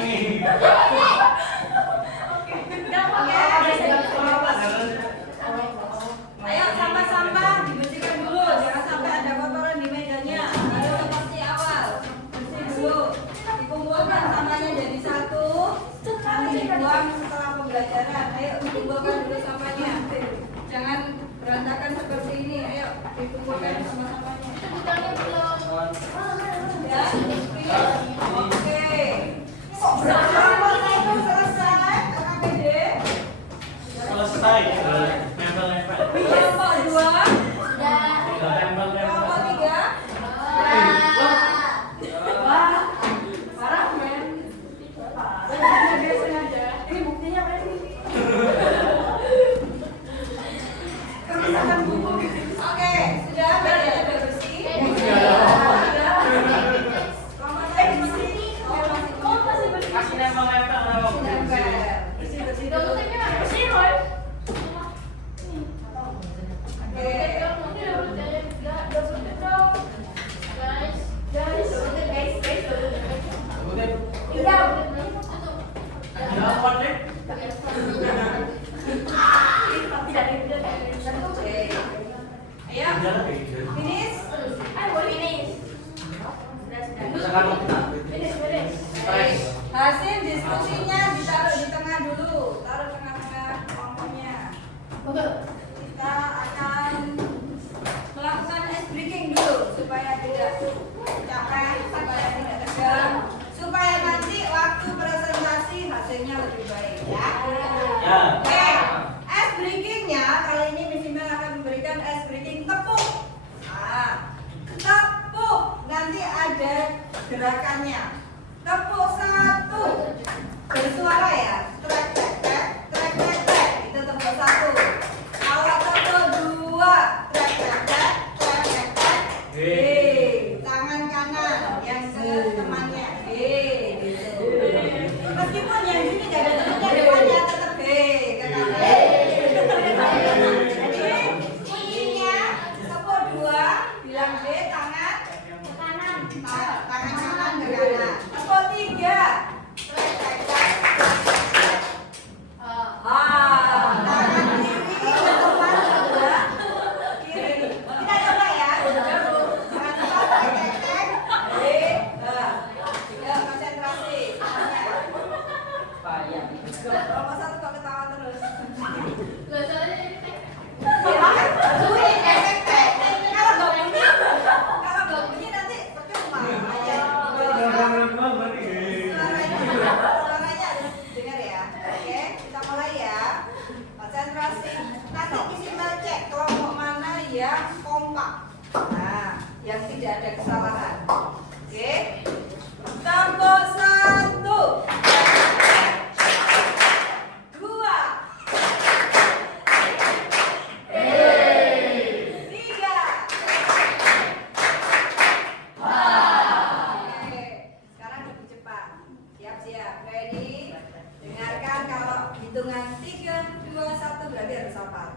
Ayo sampah-sampah dibersihkan dulu, jangan sampai ada kotoran di mejanya. Ayo seperti awal, bersih dulu. Dikumpulkan sampahnya jadi satu, nanti dibuang setelah pembelajaran. Ayo dikumpulkan dulu sampahnya. Jangan berantakan seperti ini. Ayo dikumpulkan semua sampahnya. Ya, oke. Kelompok 1 selesai, KKPD. Selesai. Nempel-nempel. Kelompok 2. Nempel-nempel. Kelompok 3. Wah, parah men. Sengaja. Ini buktinya apa sih? Kerusakan buku. Oke, sudah badannya udah bersih. Kelompok 3 bersih. Oh, masih bersih. Kasih nempel-nempel. Bersih dulu. Hasil diskusinya ditaruh di tengah dulu, taruh tengah-tengah kelompoknya. Kita akan melakukan ice breaking dulu supaya tidak capek, supaya tidak tegang, supaya nanti waktu presentasi hasilnya lebih baik ya. Ya. Oke, ice breakingnya kali ini Miss Imel akan memberikan ice breaking tepuk. Nah, tepuk nanti ada gerakannya. Tepuk 1 bersuara ya, trek trek trek trek trek trek, itu tepuk 1. Kalau tepuk 2 trek trek trek trek trek trek, tangan kanan yang ke temannya, gitu. Meskipun yang sini gak ada temannya, depannya tetap ke kanan. Jadi kuncinya tepuk 2 bilang B, tangan ke kanan, tangan kanan ke kanan. Tepuk 3. Tangan kiri ke depan sebelah kiri. Kita coba ya. Tangan depan tek tek. Ya, konsentrasi. Kelompok 1 kok ketawa terus. Bunyi tek tek tek. Kalau nggak bunyi nanti percuma. Suaranya dengar ya. Oke, kita mulai ya. Konsentrasi. Nanti isi cek kelompok mana yang kompak. Nah, yang tidak ada kesalahan. Oke. Kelompok 1. 2. 3. Oke, sekarang lebih cepat. Siap-siap, ready? Dengarkan kalau hitungan 3, 2, 1 berarti harus hafal.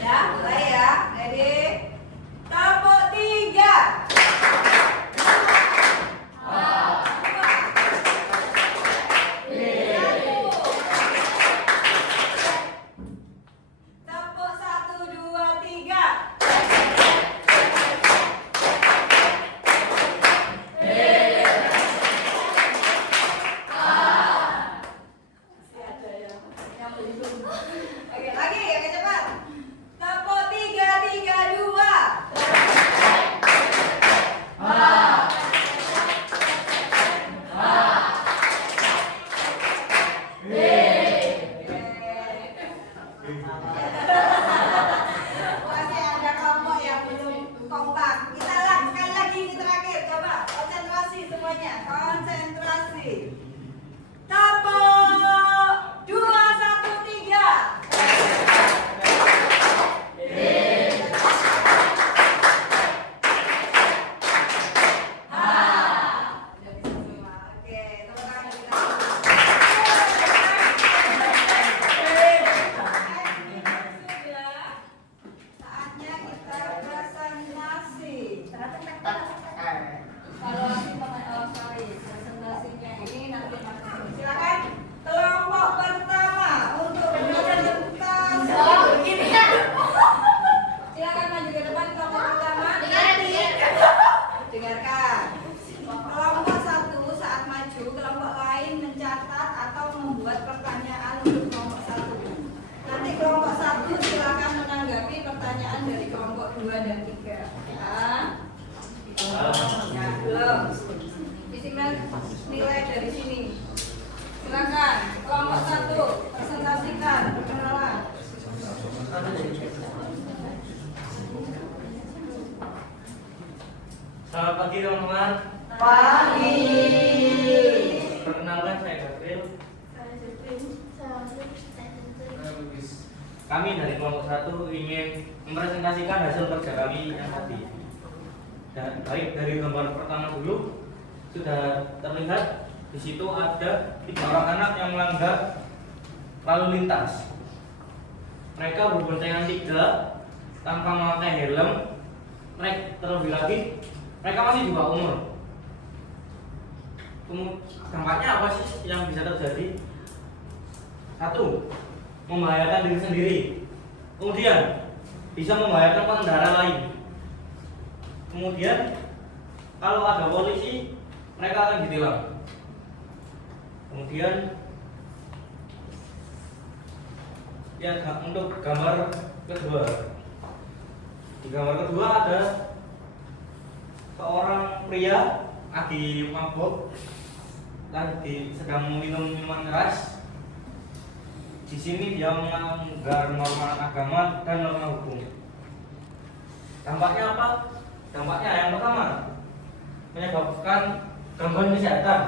Ya, mulai ya. Ready? Tepuk 3. Tepuk 1, 2, 3. Masih ada yang belum. Oke, lagi ya, cepat. Tepuk 3. dari kelompok 2 dan 3. Ya, belum. Isikan nilai dari sini. Silakan, kelompok 1 presentasikan perkenalan. Selamat pagi teman-teman. Pagi. Perkenalkan saya Gabriel. Kami dari kelompok 1 ingin mempresentasikan hasil kerja kami yang tadi. Dan baik dari gambar pertama dulu sudah terlihat di situ ada 3 orang anak yang melanggar lalu lintas. Mereka berboncengan 3 tanpa memakai helm. Terlebih lagi mereka masih di bawah umur. Dampaknya apa sih yang bisa terjadi? 1. Membahayakan diri sendiri. Kemudian bisa membahayakan pengendara lain. Kemudian kalau ada polisi, mereka akan ditilang. Kemudian ya untuk gambar kedua. Di gambar kedua ada seorang pria lagi mabuk, lagi sedang meminum minuman keras. Di sini dia melanggar norma agama dan norma hukum. Dampaknya apa? Dampaknya yang pertama menyebabkan gangguan kesehatan.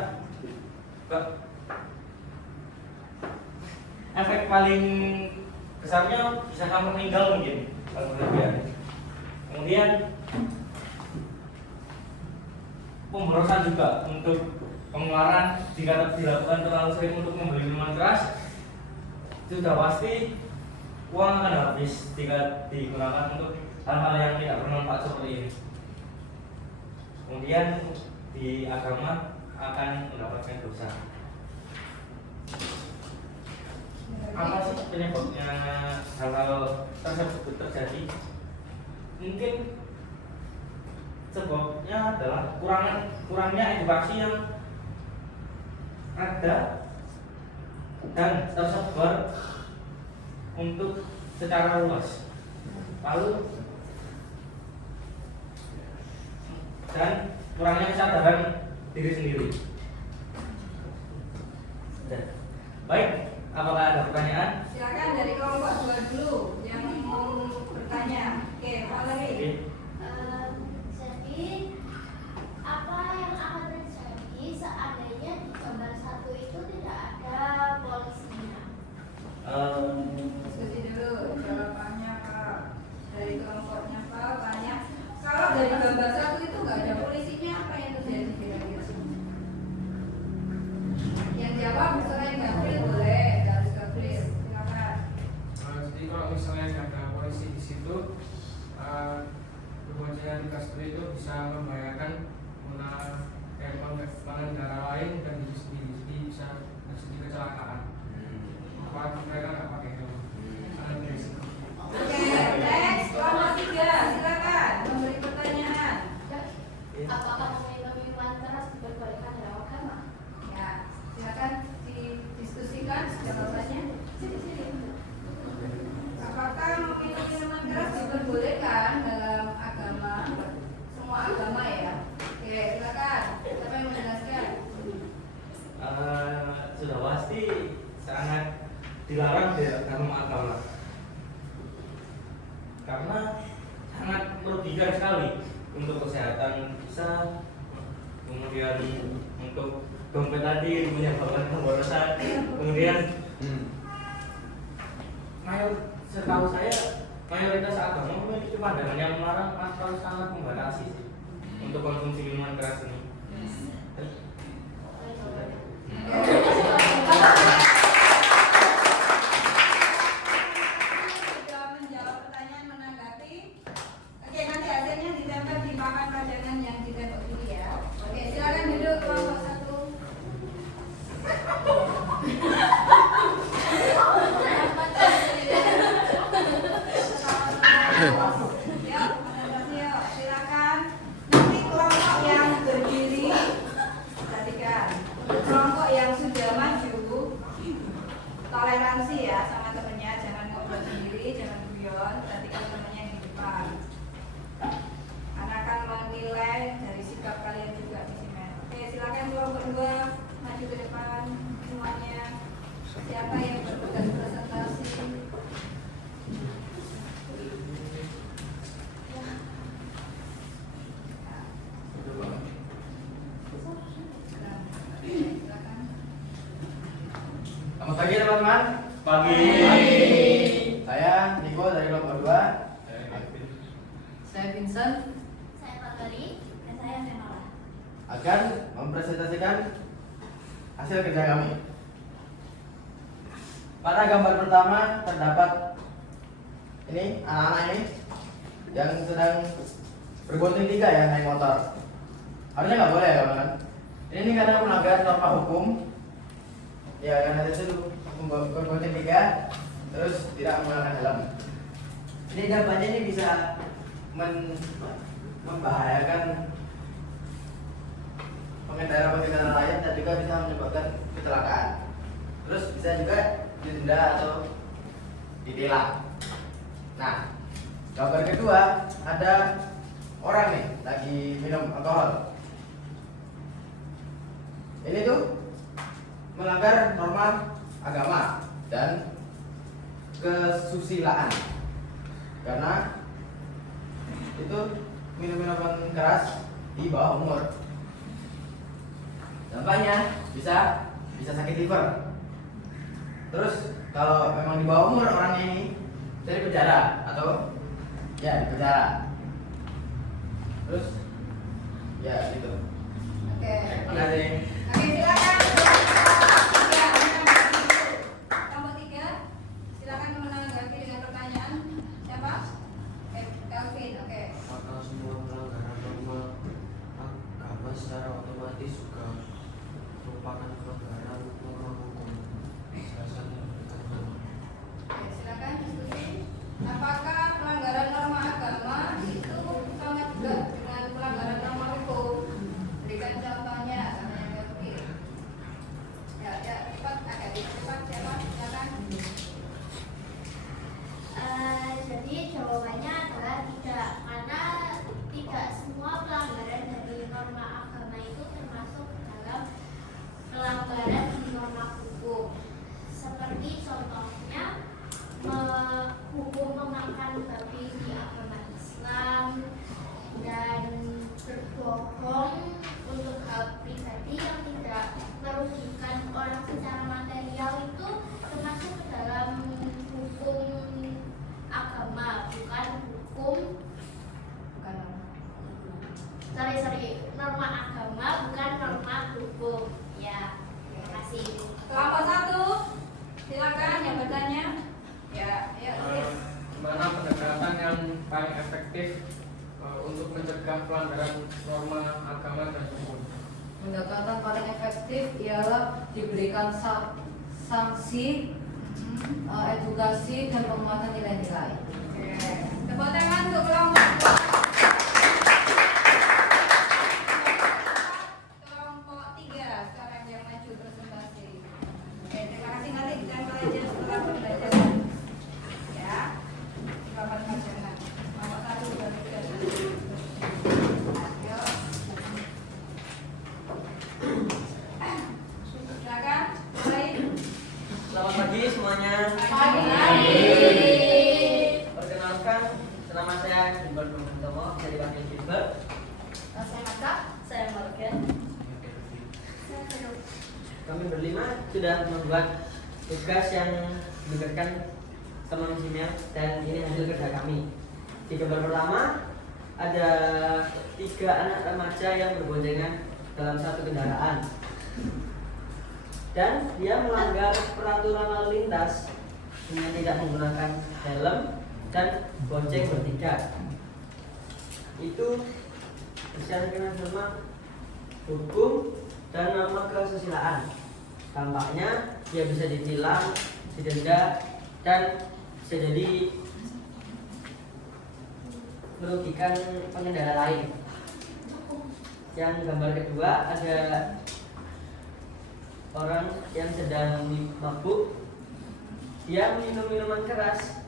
Efek paling besarnya bisa sampai meninggal mungkin kalau berlebihan. Kemudian pemborosan juga untuk pengeluaran jika dilakukan terlalu sering untuk membeli minuman keras, sudah pasti uang akan habis jika digunakan untuk hal-hal yang tidak bermanfaat seperti ini. Kemudian di agama akan mendapatkan dosa. Apa sih penyebabnya hal-hal tersebut terjadi? Mungkin sebabnya adalah kurangnya edukasi yang ada dan tersebar untuk secara luas. Lalu dan kurangnya kesadaran diri sendiri. Baik, apakah ada pertanyaan? Silakan dari kelompok 2 dulu yang mau bertanya. Oke, Valerie. Jadi apa yang akan terjadi seandainya di gambar 1 itu tidak ada polisinya? Diskusi dulu jawabannya Pak. Dari kelompoknya Pak tanya, kalau dari gambar 1 itu nggak ada polisinya, apa yang terjadi kira-kira? Yang jawab selain Gabriel boleh, dari Gabriel. Silakan. Jadi kalau misalnya nggak ada polisi di situ, berboncengan 3 itu bisa membahayakan pengendara lain dan diri sendiri, jadi bisa terjadi kecelakaan. Apalagi mereka nggak pakai helm. Sangat berisiko. Oke, next kelompok 3, silakan memberi pertanyaan. Apakah meminum minuman keras diperbolehkan dalam agama? Ya, silakan didiskusikan jawabannya. Apakah meminum minuman keras diperbolehkan dalam agama? Semua agama ya. Oke, silakan. Siapa yang menjelaskan? Sudah pasti sangat dilarang di dalam agama karena sangat merugikan sekali untuk kesehatan kita, kemudian untuk dompet tadi menyebabkan pemborosan, kemudian setahu saya mayoritas agama memiliki pandangan yang melarang atau sangat membatasi sih untuk konsumsi minuman keras ini. Sudah menjawab pertanyaan, menanggapi. Oke, nanti hasilnya ditempel di papan pajangan yang ditembok ini ya. Oke, silakan duduk kelompok 1. Silakan. Nanti kelompok yang berdiri, perhatikan. Kelompok yang sudah maju, toleransi ya sama temennya, jangan ngobrol sendiri, jangan guyon, perhatikan temennya yang di depan. Vincent Saya Patali. Dan saya Fenola. akan mempresentasikan hasil kerja kami. Pada gambar pertama terdapat ini anak-anak ini yang sedang berbonding tiga ya naik motor. Harusnya nggak boleh ya kawan. Ini karena melanggar norma hukum. Ya karena itu berbonding tiga terus tidak menggunakan helm. Ini dampaknya ini bisa membahayakan pengendara lain dan juga bisa menyebabkan kecelakaan. Terus bisa juga didenda atau ditilang. Nah, gambar kedua ada orang nih lagi minum alkohol. Ini tuh melanggar norma agama dan kesusilaan karena itu minum-minuman keras di bawah umur. Dampaknya bisa sakit liver. Terus kalau memang di bawah umur orangnya ini bisa di penjara atau ya di penjara. Terus ya gitu. Oke. Terima kasih. Oke, silakan. Ya, kelompok 3. Silakan menanggapi dengan pertanyaan. Siapa? Kelvin. Oke. Apakah semua pelanggaran norma agama secara otomatis juga merupakan pelanggaran norma hukum? Silakan diberikan. Oke, silakan diskusi. Apakah pelanggaran norma agama itu sama juga dengan pelanggaran norma hukum? Berikan contohnya sama yang Kelvin. Ya, cepat, agak cepat. Siapa? Silakan. Jadi jawabannya adalah tidak, karena tidak semua pelanggaran dari norma agama itu termasuk dalam pelanggaran norma hukum. Seperti contohnya hukum memakan babi di agama Islam dan berbohong untuk hal pribadi yang tidak merugikan orang secara material itu termasuk ke dalam hukum agama, bukan hukum norma agama, bukan norma hukum. Ya, terima kasih. Kelompok 1. Silakan yang bertanya. Ya, Mana pendekatan yang paling efektif untuk mencegah pelanggaran norma agama dan hukum? pendekatan paling efektif ialah diberikan sanksi, edukasi dan penguatan nilai-nilai. Oke. Tepuk tangan untuk kelompok 2. Kelompok 3 sekarang yang maju presentasi. Oke, terima kasih, nanti ditempel aja setelah pembelajaran. Ya. Di papan kajian. Kelompok 1, 2, 3. Ayo. Silakan, mulai. Selamat pagi semuanya. Pagi. Perkenalkan, nama saya Gilbert Bungkutomo, saya dipanggil Gilbert. Saya Mata, saya Morgan. Kami berlima sudah membuat tugas yang diberikan teman kimia dan ini hasil kerja kami. Di gambar pertama ada 3 anak remaja yang berboncengan dalam satu kendaraan dan dia melanggar peraturan lalu lintas dengan tidak menggunakan helm dan bonceng bertiga. Itu bersyarat dengan norma hukum dan norma kesusilaan. Tampaknya dia bisa ditilang, didenda, dan bisa jadi merugikan pengendara lain. Yang gambar kedua ada orang yang sedang mabuk, dia minum minuman keras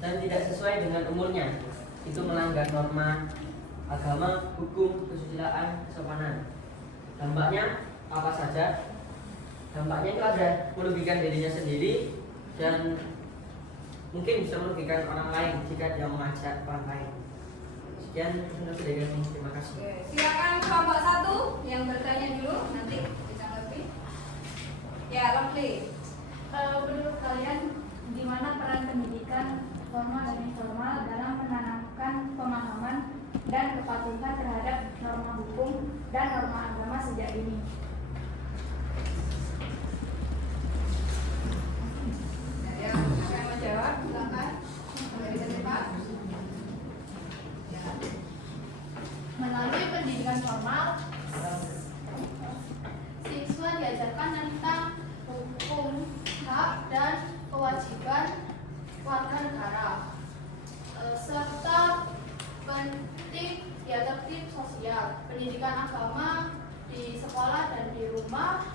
dan tidak sesuai dengan umurnya. Itu melanggar norma agama, hukum, kesusilaan, kesopanan. Dampaknya apa saja? Dampaknya itu ada merugikan dirinya sendiri dan mungkin bisa merugikan orang lain jika dia mengajak orang lain. Sekian untuk dari kami. Terima kasih. Oke, silakan kelompok 1 yang bertanya dulu, nanti ditanggapi. Ya, Lovely. Menurut kalian, di mana peran pendidikan formal dan informal dalam menanamkan pemahaman warga negara, serta tertib sosial, pendidikan agama di sekolah dan di rumah,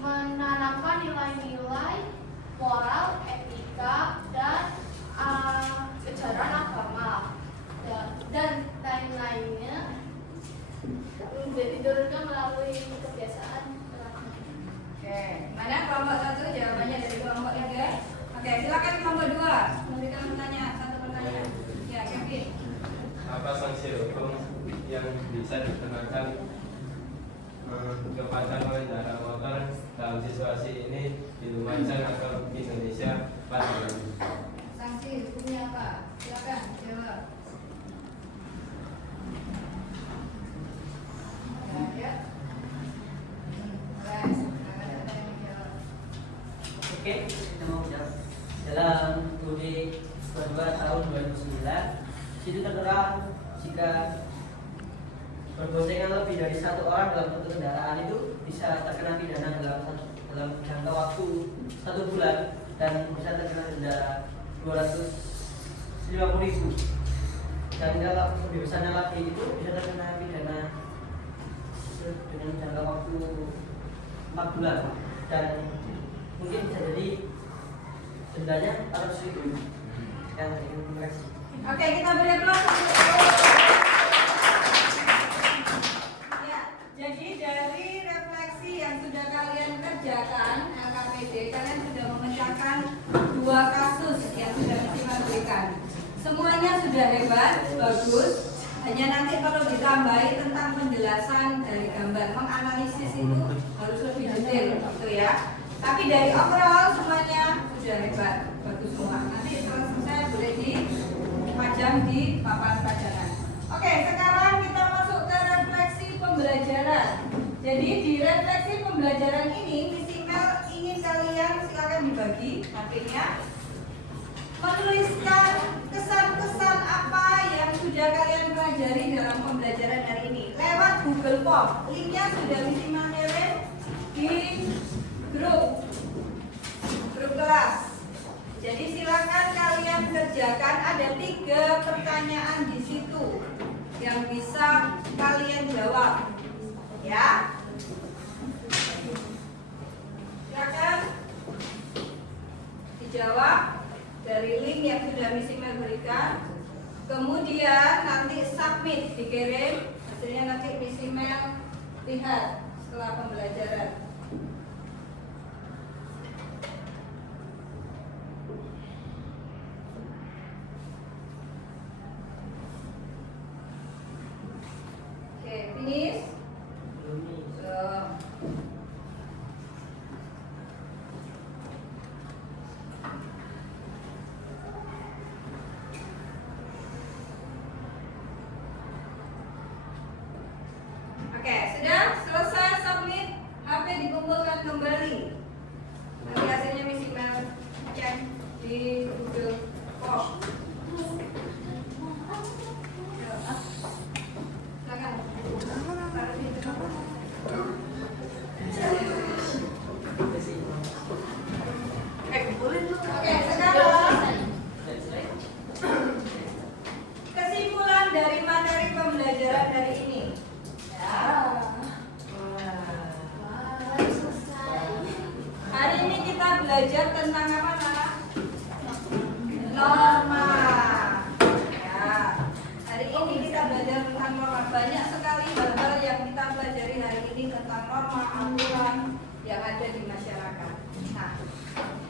menanamkan nilai-nilai moral, etika, dan ajaran agama dan lain-lainnya diturunkan melalui kebiasaan. Oke, mana kelompok 1 jawabannya dari kelompok 3? Oke, silakan kelompok 2 memberikan satu pertanyaan. Ya, Kevin. Apa sanksi hukum yang bisa dikenakan kepada pengendara motor dalam situasi ini di Lumajang atau Indonesia pada ini? Sanksi hukumnya apa? Silakan jawab. Ya. Oke, kita mau jawab. Dalam UUD 22 tahun 2009, situ tertera jika berboncengan lebih dari 1 orang dalam satu kendaraan itu bisa terkena pidana dalam jangka waktu 1 bulan dan bisa terkena denda 250.000. Dan kalau lebih besarnya lagi itu bisa terkena pidana dengan jangka waktu 4 bulan dan mungkin bisa jadi dendanya 100.000. Sekian dari komunikasi. Oke, kita beri aplaus. Ya, jadi dari refleksi yang sudah kalian kerjakan LKPD, kalian sudah memecahkan 2 kasus yang sudah kita berikan. Semuanya sudah hebat, bagus. Hanya nanti perlu ditambahi tentang penjelasan dari gambar, menganalisis itu harus lebih detail, gitu ya. Tapi dari overall semuanya sudah hebat, bagus semua. Nanti setelah selesai boleh dipajang di papan pajangan. Oke, sekarang kita masuk ke refleksi pembelajaran. Jadi di refleksi pembelajaran ini, Miss Mel ingin kalian silakan dibagi HP-nya, menuliskan kesan-kesan apa yang sudah kalian pelajari dalam pembelajaran hari ini lewat Google Form. Linknya sudah Miss Mel kirim di grup kelas. Jadi silakan kalian kerjakan, ada 3 pertanyaan di situ yang bisa kalian jawab, ya. Silakan dijawab dari link yang sudah Miss Mel berikan. Kemudian nanti submit, dikirim hasilnya, nanti Miss Mel lihat setelah pembelajaran. Oke, finish. Oke, sudah selesai submit, HP dikumpulkan kembali. Nanti hasilnya Miss Mel cek di Google Form. Oke, sekarang kesimpulan dari materi pembelajaran hari ini. Hari ini kita belajar tentang apa, Nana? Norma. Ya. Hari ini kita belajar tentang norma. Banyak sekali hal-hal yang kita pelajari hari ini tentang norma, aturan yang ada di masyarakat. Nah,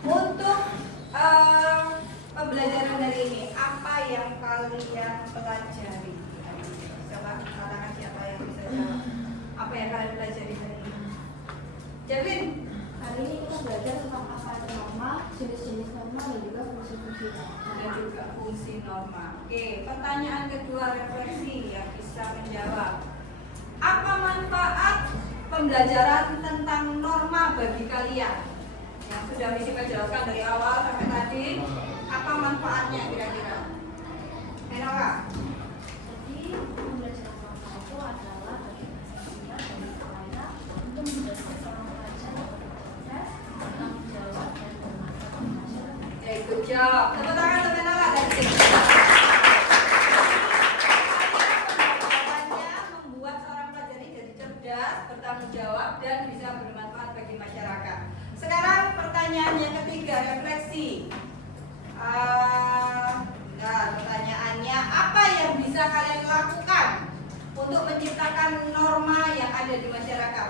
untuk pembelajaran hari ini, apa yang kalian pelajari? Coba katakan siapa yang bisa jawab. Apa yang kalian pelajari hari ini? Javin, Hari ini kita belajar tentang apa itu norma, jenis-jenis norma, dan juga fungsi-fungsi norma. dan juga fungsi norma. Oke, pertanyaan kedua refleksi yang bisa menjawab. Apa manfaat pembelajaran tentang norma bagi kalian? Yang sudah Miss Mel jelaskan dari awal sampai tadi, apa manfaatnya kira-kira? Enoka? Jadi, pembelajaran norma itu adalah bagaimana kita dan upaya untuk menjadikan seorang pelajar yang berproses, bertanggung jawab, dan bermanfaat bagi masyarakat. Good job. Tepuk tangan untuk Nala dari tim kita. Pembelajarannya membuat seorang pelajar ini jadi cerdas, bertanggung jawab, dan bisa bermanfaat bagi masyarakat. Sekarang pertanyaan yang ketiga, refleksi. Pertanyaannya, apa yang bisa kalian lakukan untuk menciptakan norma yang ada di masyarakat?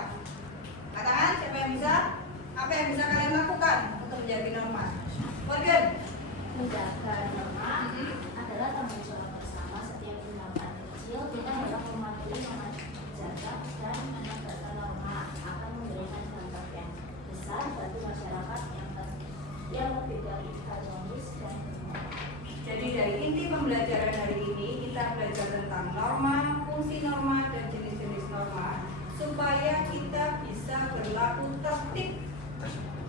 Katakan, siapa yang bisa? Apa yang bisa kalian lakukan untuk menjaga norma? Morgan. Menjaga norma adalah tanggung jawab bersama. Setiap tindakan kecil kita harus mematuhi, menjaga dan menegakkan norma akan memberikan dampak yang besar bagi masyarakat yang lebih dari harmonis dan bermanfaat. Jadi dari inti pembelajaran hari ini kita belajar tentang norma, fungsi norma, dan jenis-jenis norma supaya kita bisa berlaku tertib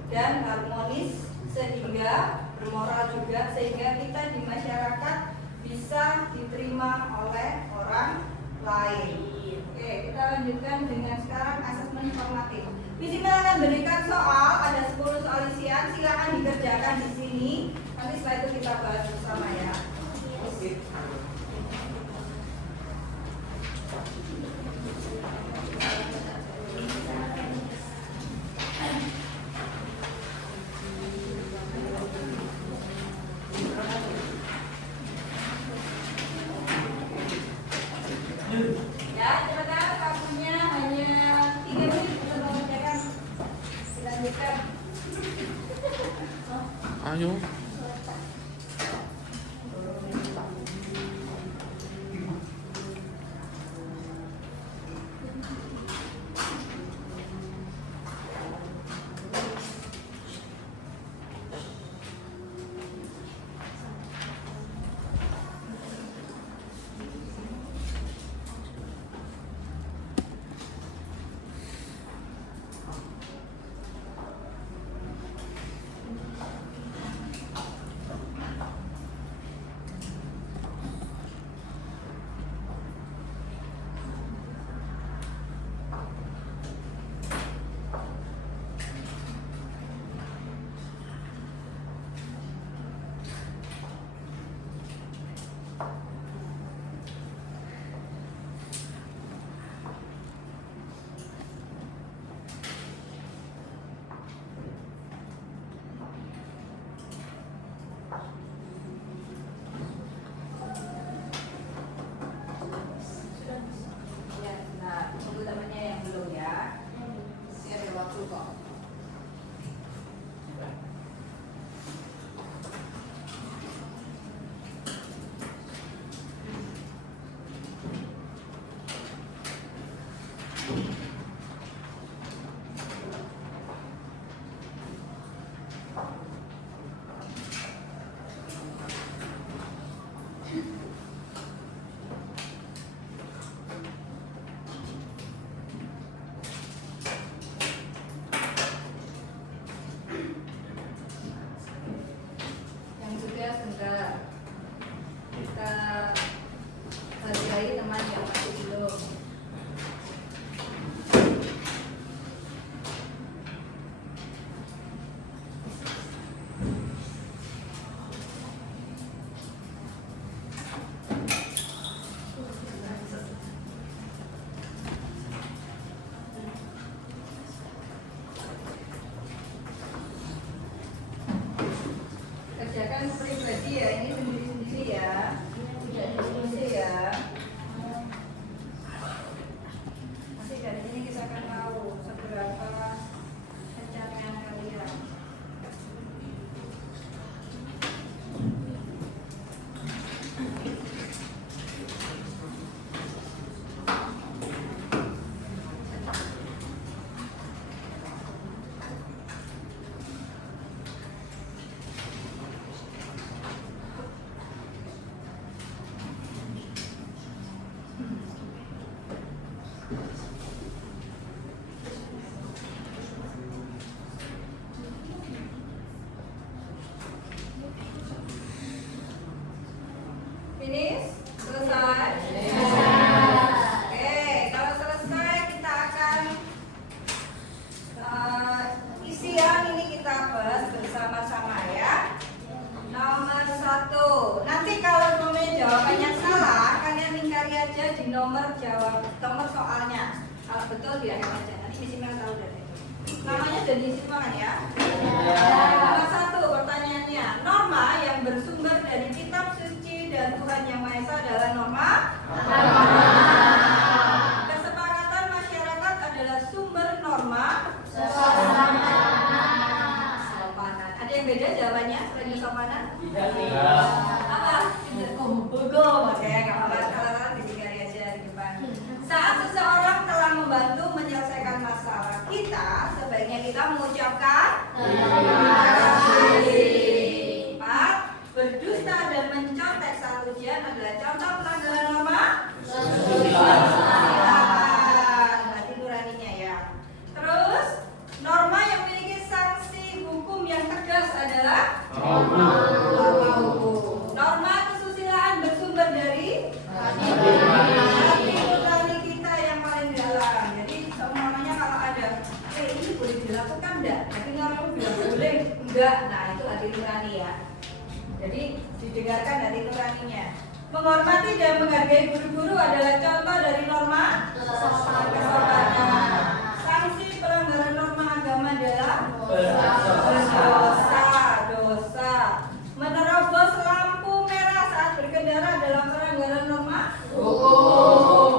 dan harmonis sehingga bermoral juga, sehingga kita di masyarakat bisa diterima oleh orang lain. Oke, kita lanjutkan dengan sekarang asesmen formatif. Bismillah akan berikan soal, ada 10 soal isian, silakan dikerjakan di sini. Nanti setelah itu kita bahas bersama ya. Oke. Ya, cepetan, waktunya hanya 3 menit untuk mengerjakan. Dilanjutkan. Ayo. Ya, nah, tunggu temannya yang belum ya. Ini ada waktu kok. Yang sudah sebentar kita hargai teman yang masih belum. Kerjakan pribadi ya, ini sendiri-sendiri ya, tidak diskusi ya. Nanti dari sini kita akan tahu seberapa pencapaian kalian. Finish? Selesai? Oke, kalau selesai kita akan isian ini kita bahas bersama-sama ya. Nomor nomor soalnya. Kalau betul biarkan aja. Nanti Miss Imel tahu dari itu. Namanya sudah diisi semua kan ya? Nomor 1 pertanyaannya, norma yang bersumber dari kitab suci dan Tuhan Yang Maha Esa adalah norma? Kesepakatan masyarakat adalah sumber norma? Kesopanan. Ada yang beda jawabannya selain kesopanan? Apa? Hukum. Oke, nggak apa-apa. Kalau ditinggali aja di depan. Saat seseorang telah membantu menyelesaikan masalah kita, sebaiknya kita mengucapkan terima kasih. 4. Berdusta dan mencontek saat ujian adalah contoh pelanggaran norma? Berarti nuraninya ya. Terus, norma yang memiliki sanksi hukum yang tegas adalah norma hukum. Norma kesusilaan bersumber dari hati nurani kita yang paling dalam. Jadi semuanya kalau ada, ini boleh dilakukan enggak? Tapi orang bilang boleh, enggak. Nah itu hati nurani ya. Jadi didengarkan hati nuraninya. Menghormati dan menghargai guru-guru adalah contoh dari norma kesopanan. Sanksi pelanggaran norma agama adalah dosa. Menerobos lampu merah saat berkendara adalah pelanggaran norma hukum.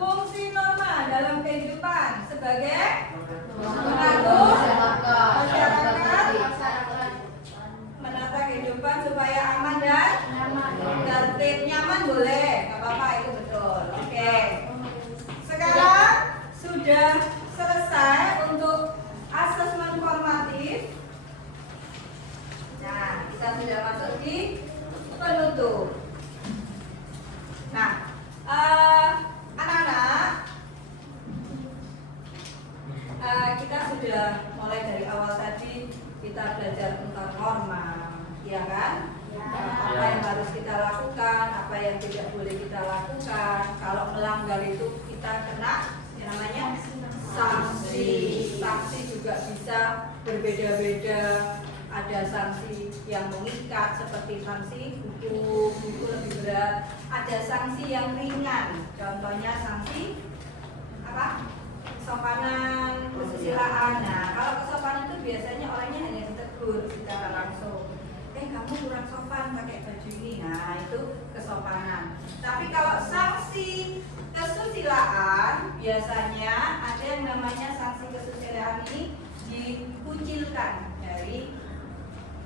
Fungsi norma dalam kehidupan sebagai mengatur masyarakat, menata kehidupan supaya aman dan tertib. Nyaman boleh, nggak apa-apa, itu betul. Oke. Sekarang sudah selesai untuk asesmen formatif. Nah, kita sudah masuk di penutup. Nah, anak-anak, kita sudah mulai dari awal tadi kita belajar tentang norma, ya kan? Apa yang harus kita lakukan, apa yang tidak boleh kita lakukan. Kalau melanggar itu kita kena yang namanya sanksi. Sanksi juga bisa berbeda-beda. Ada sanksi yang mengikat seperti sanksi hukum, itu lebih berat. Ada sanksi yang ringan, contohnya sanksi apa? Kesopanan, kesusilaan. Nah, kalau kesopanan itu biasanya orangnya hanya ditegur secara langsung. Kamu kurang sopan pakai baju ini. Nah, itu kesopanan. Tapi kalau sanksi kesusilaan, biasanya ada yang namanya sanksi kesusilaan ini dikucilkan dari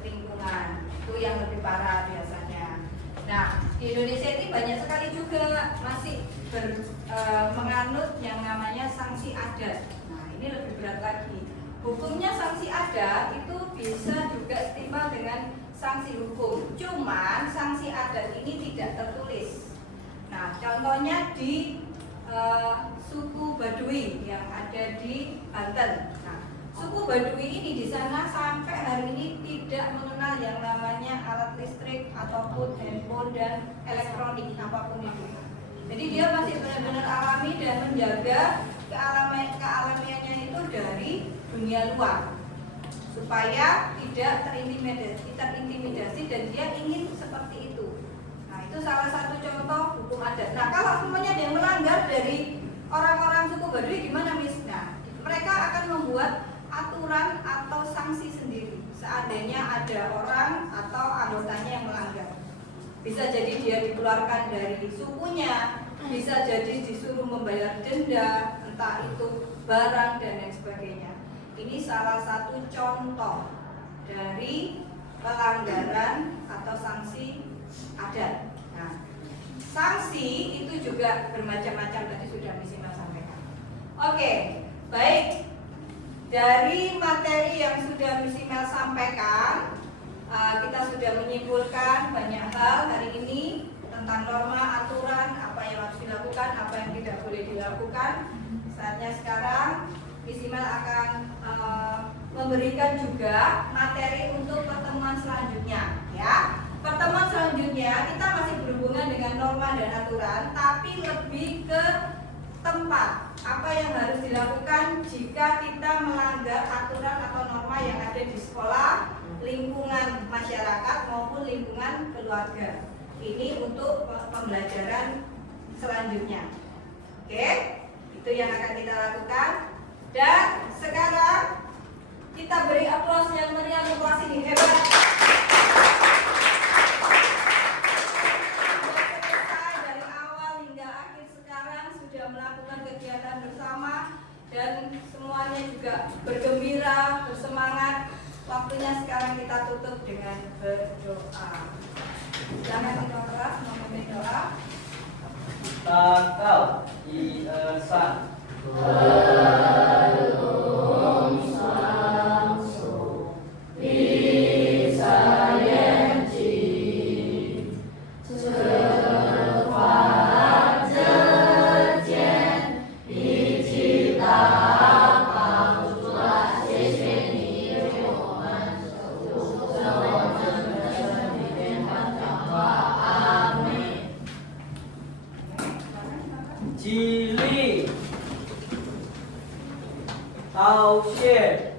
lingkungan. Itu yang lebih parah biasanya. Nah, di Indonesia ini banyak sekali juga masih menganut yang namanya sanksi adat. Nah, ini lebih berat lagi. Hukumnya sanksi adat itu bisa juga setimpal dengan sanksi hukum. Cuman sanksi adat ini tidak tertulis. Nah, contohnya di suku Baduy yang ada di Banten. Nah, suku Baduy ini di sana sampai hari ini tidak mengenal yang namanya alat listrik ataupun handphone dan elektronik apapun itu. Jadi dia masih benar-benar alami dan menjaga kealamiannya itu dari dunia luar supaya tidak terintimidasi dan dia ingin seperti itu. Nah, itu salah satu contoh hukum adat. Nah, kalau semuanya yang melanggar dari orang-orang suku Baduy gimana, Miss? Nah, mereka akan membuat aturan atau sanksi sendiri seandainya ada orang atau anggotanya yang melanggar. Bisa jadi dia dikeluarkan dari sukunya, bisa jadi disuruh membayar denda, entah itu barang dan lain sebagainya. Ini salah satu contoh dari pelanggaran atau sanksi adat. Nah, sanksi itu juga bermacam-macam, tadi sudah Miss Imel sampaikan. Oke, baik. Dari materi yang sudah Miss Imel sampaikan, kita sudah menyimpulkan banyak hal hari ini tentang norma, aturan, apa yang harus dilakukan, apa yang tidak boleh dilakukan. Saatnya sekarang Miss Imel akan memberikan juga materi untuk pertemuan selanjutnya, ya. Pertemuan selanjutnya kita masih berhubungan dengan norma dan aturan, tapi lebih ke tempat apa yang harus dilakukan jika kita melanggar aturan atau norma yang ada di sekolah, lingkungan masyarakat maupun lingkungan keluarga. Ini untuk pembelajaran selanjutnya. Oke, itu yang akan kita lakukan. Dan sekarang kita beri aplaus yang meriah untuk kelas ini. Hebat. Sudah selesai dari awal hingga akhir sekarang, sudah melakukan kegiatan bersama dan semuanya juga bergembira, bersemangat. Waktunya sekarang kita tutup dengan berdoa. Jangan kita keras memimpin doa. Takal Ihsan Cili Tausyir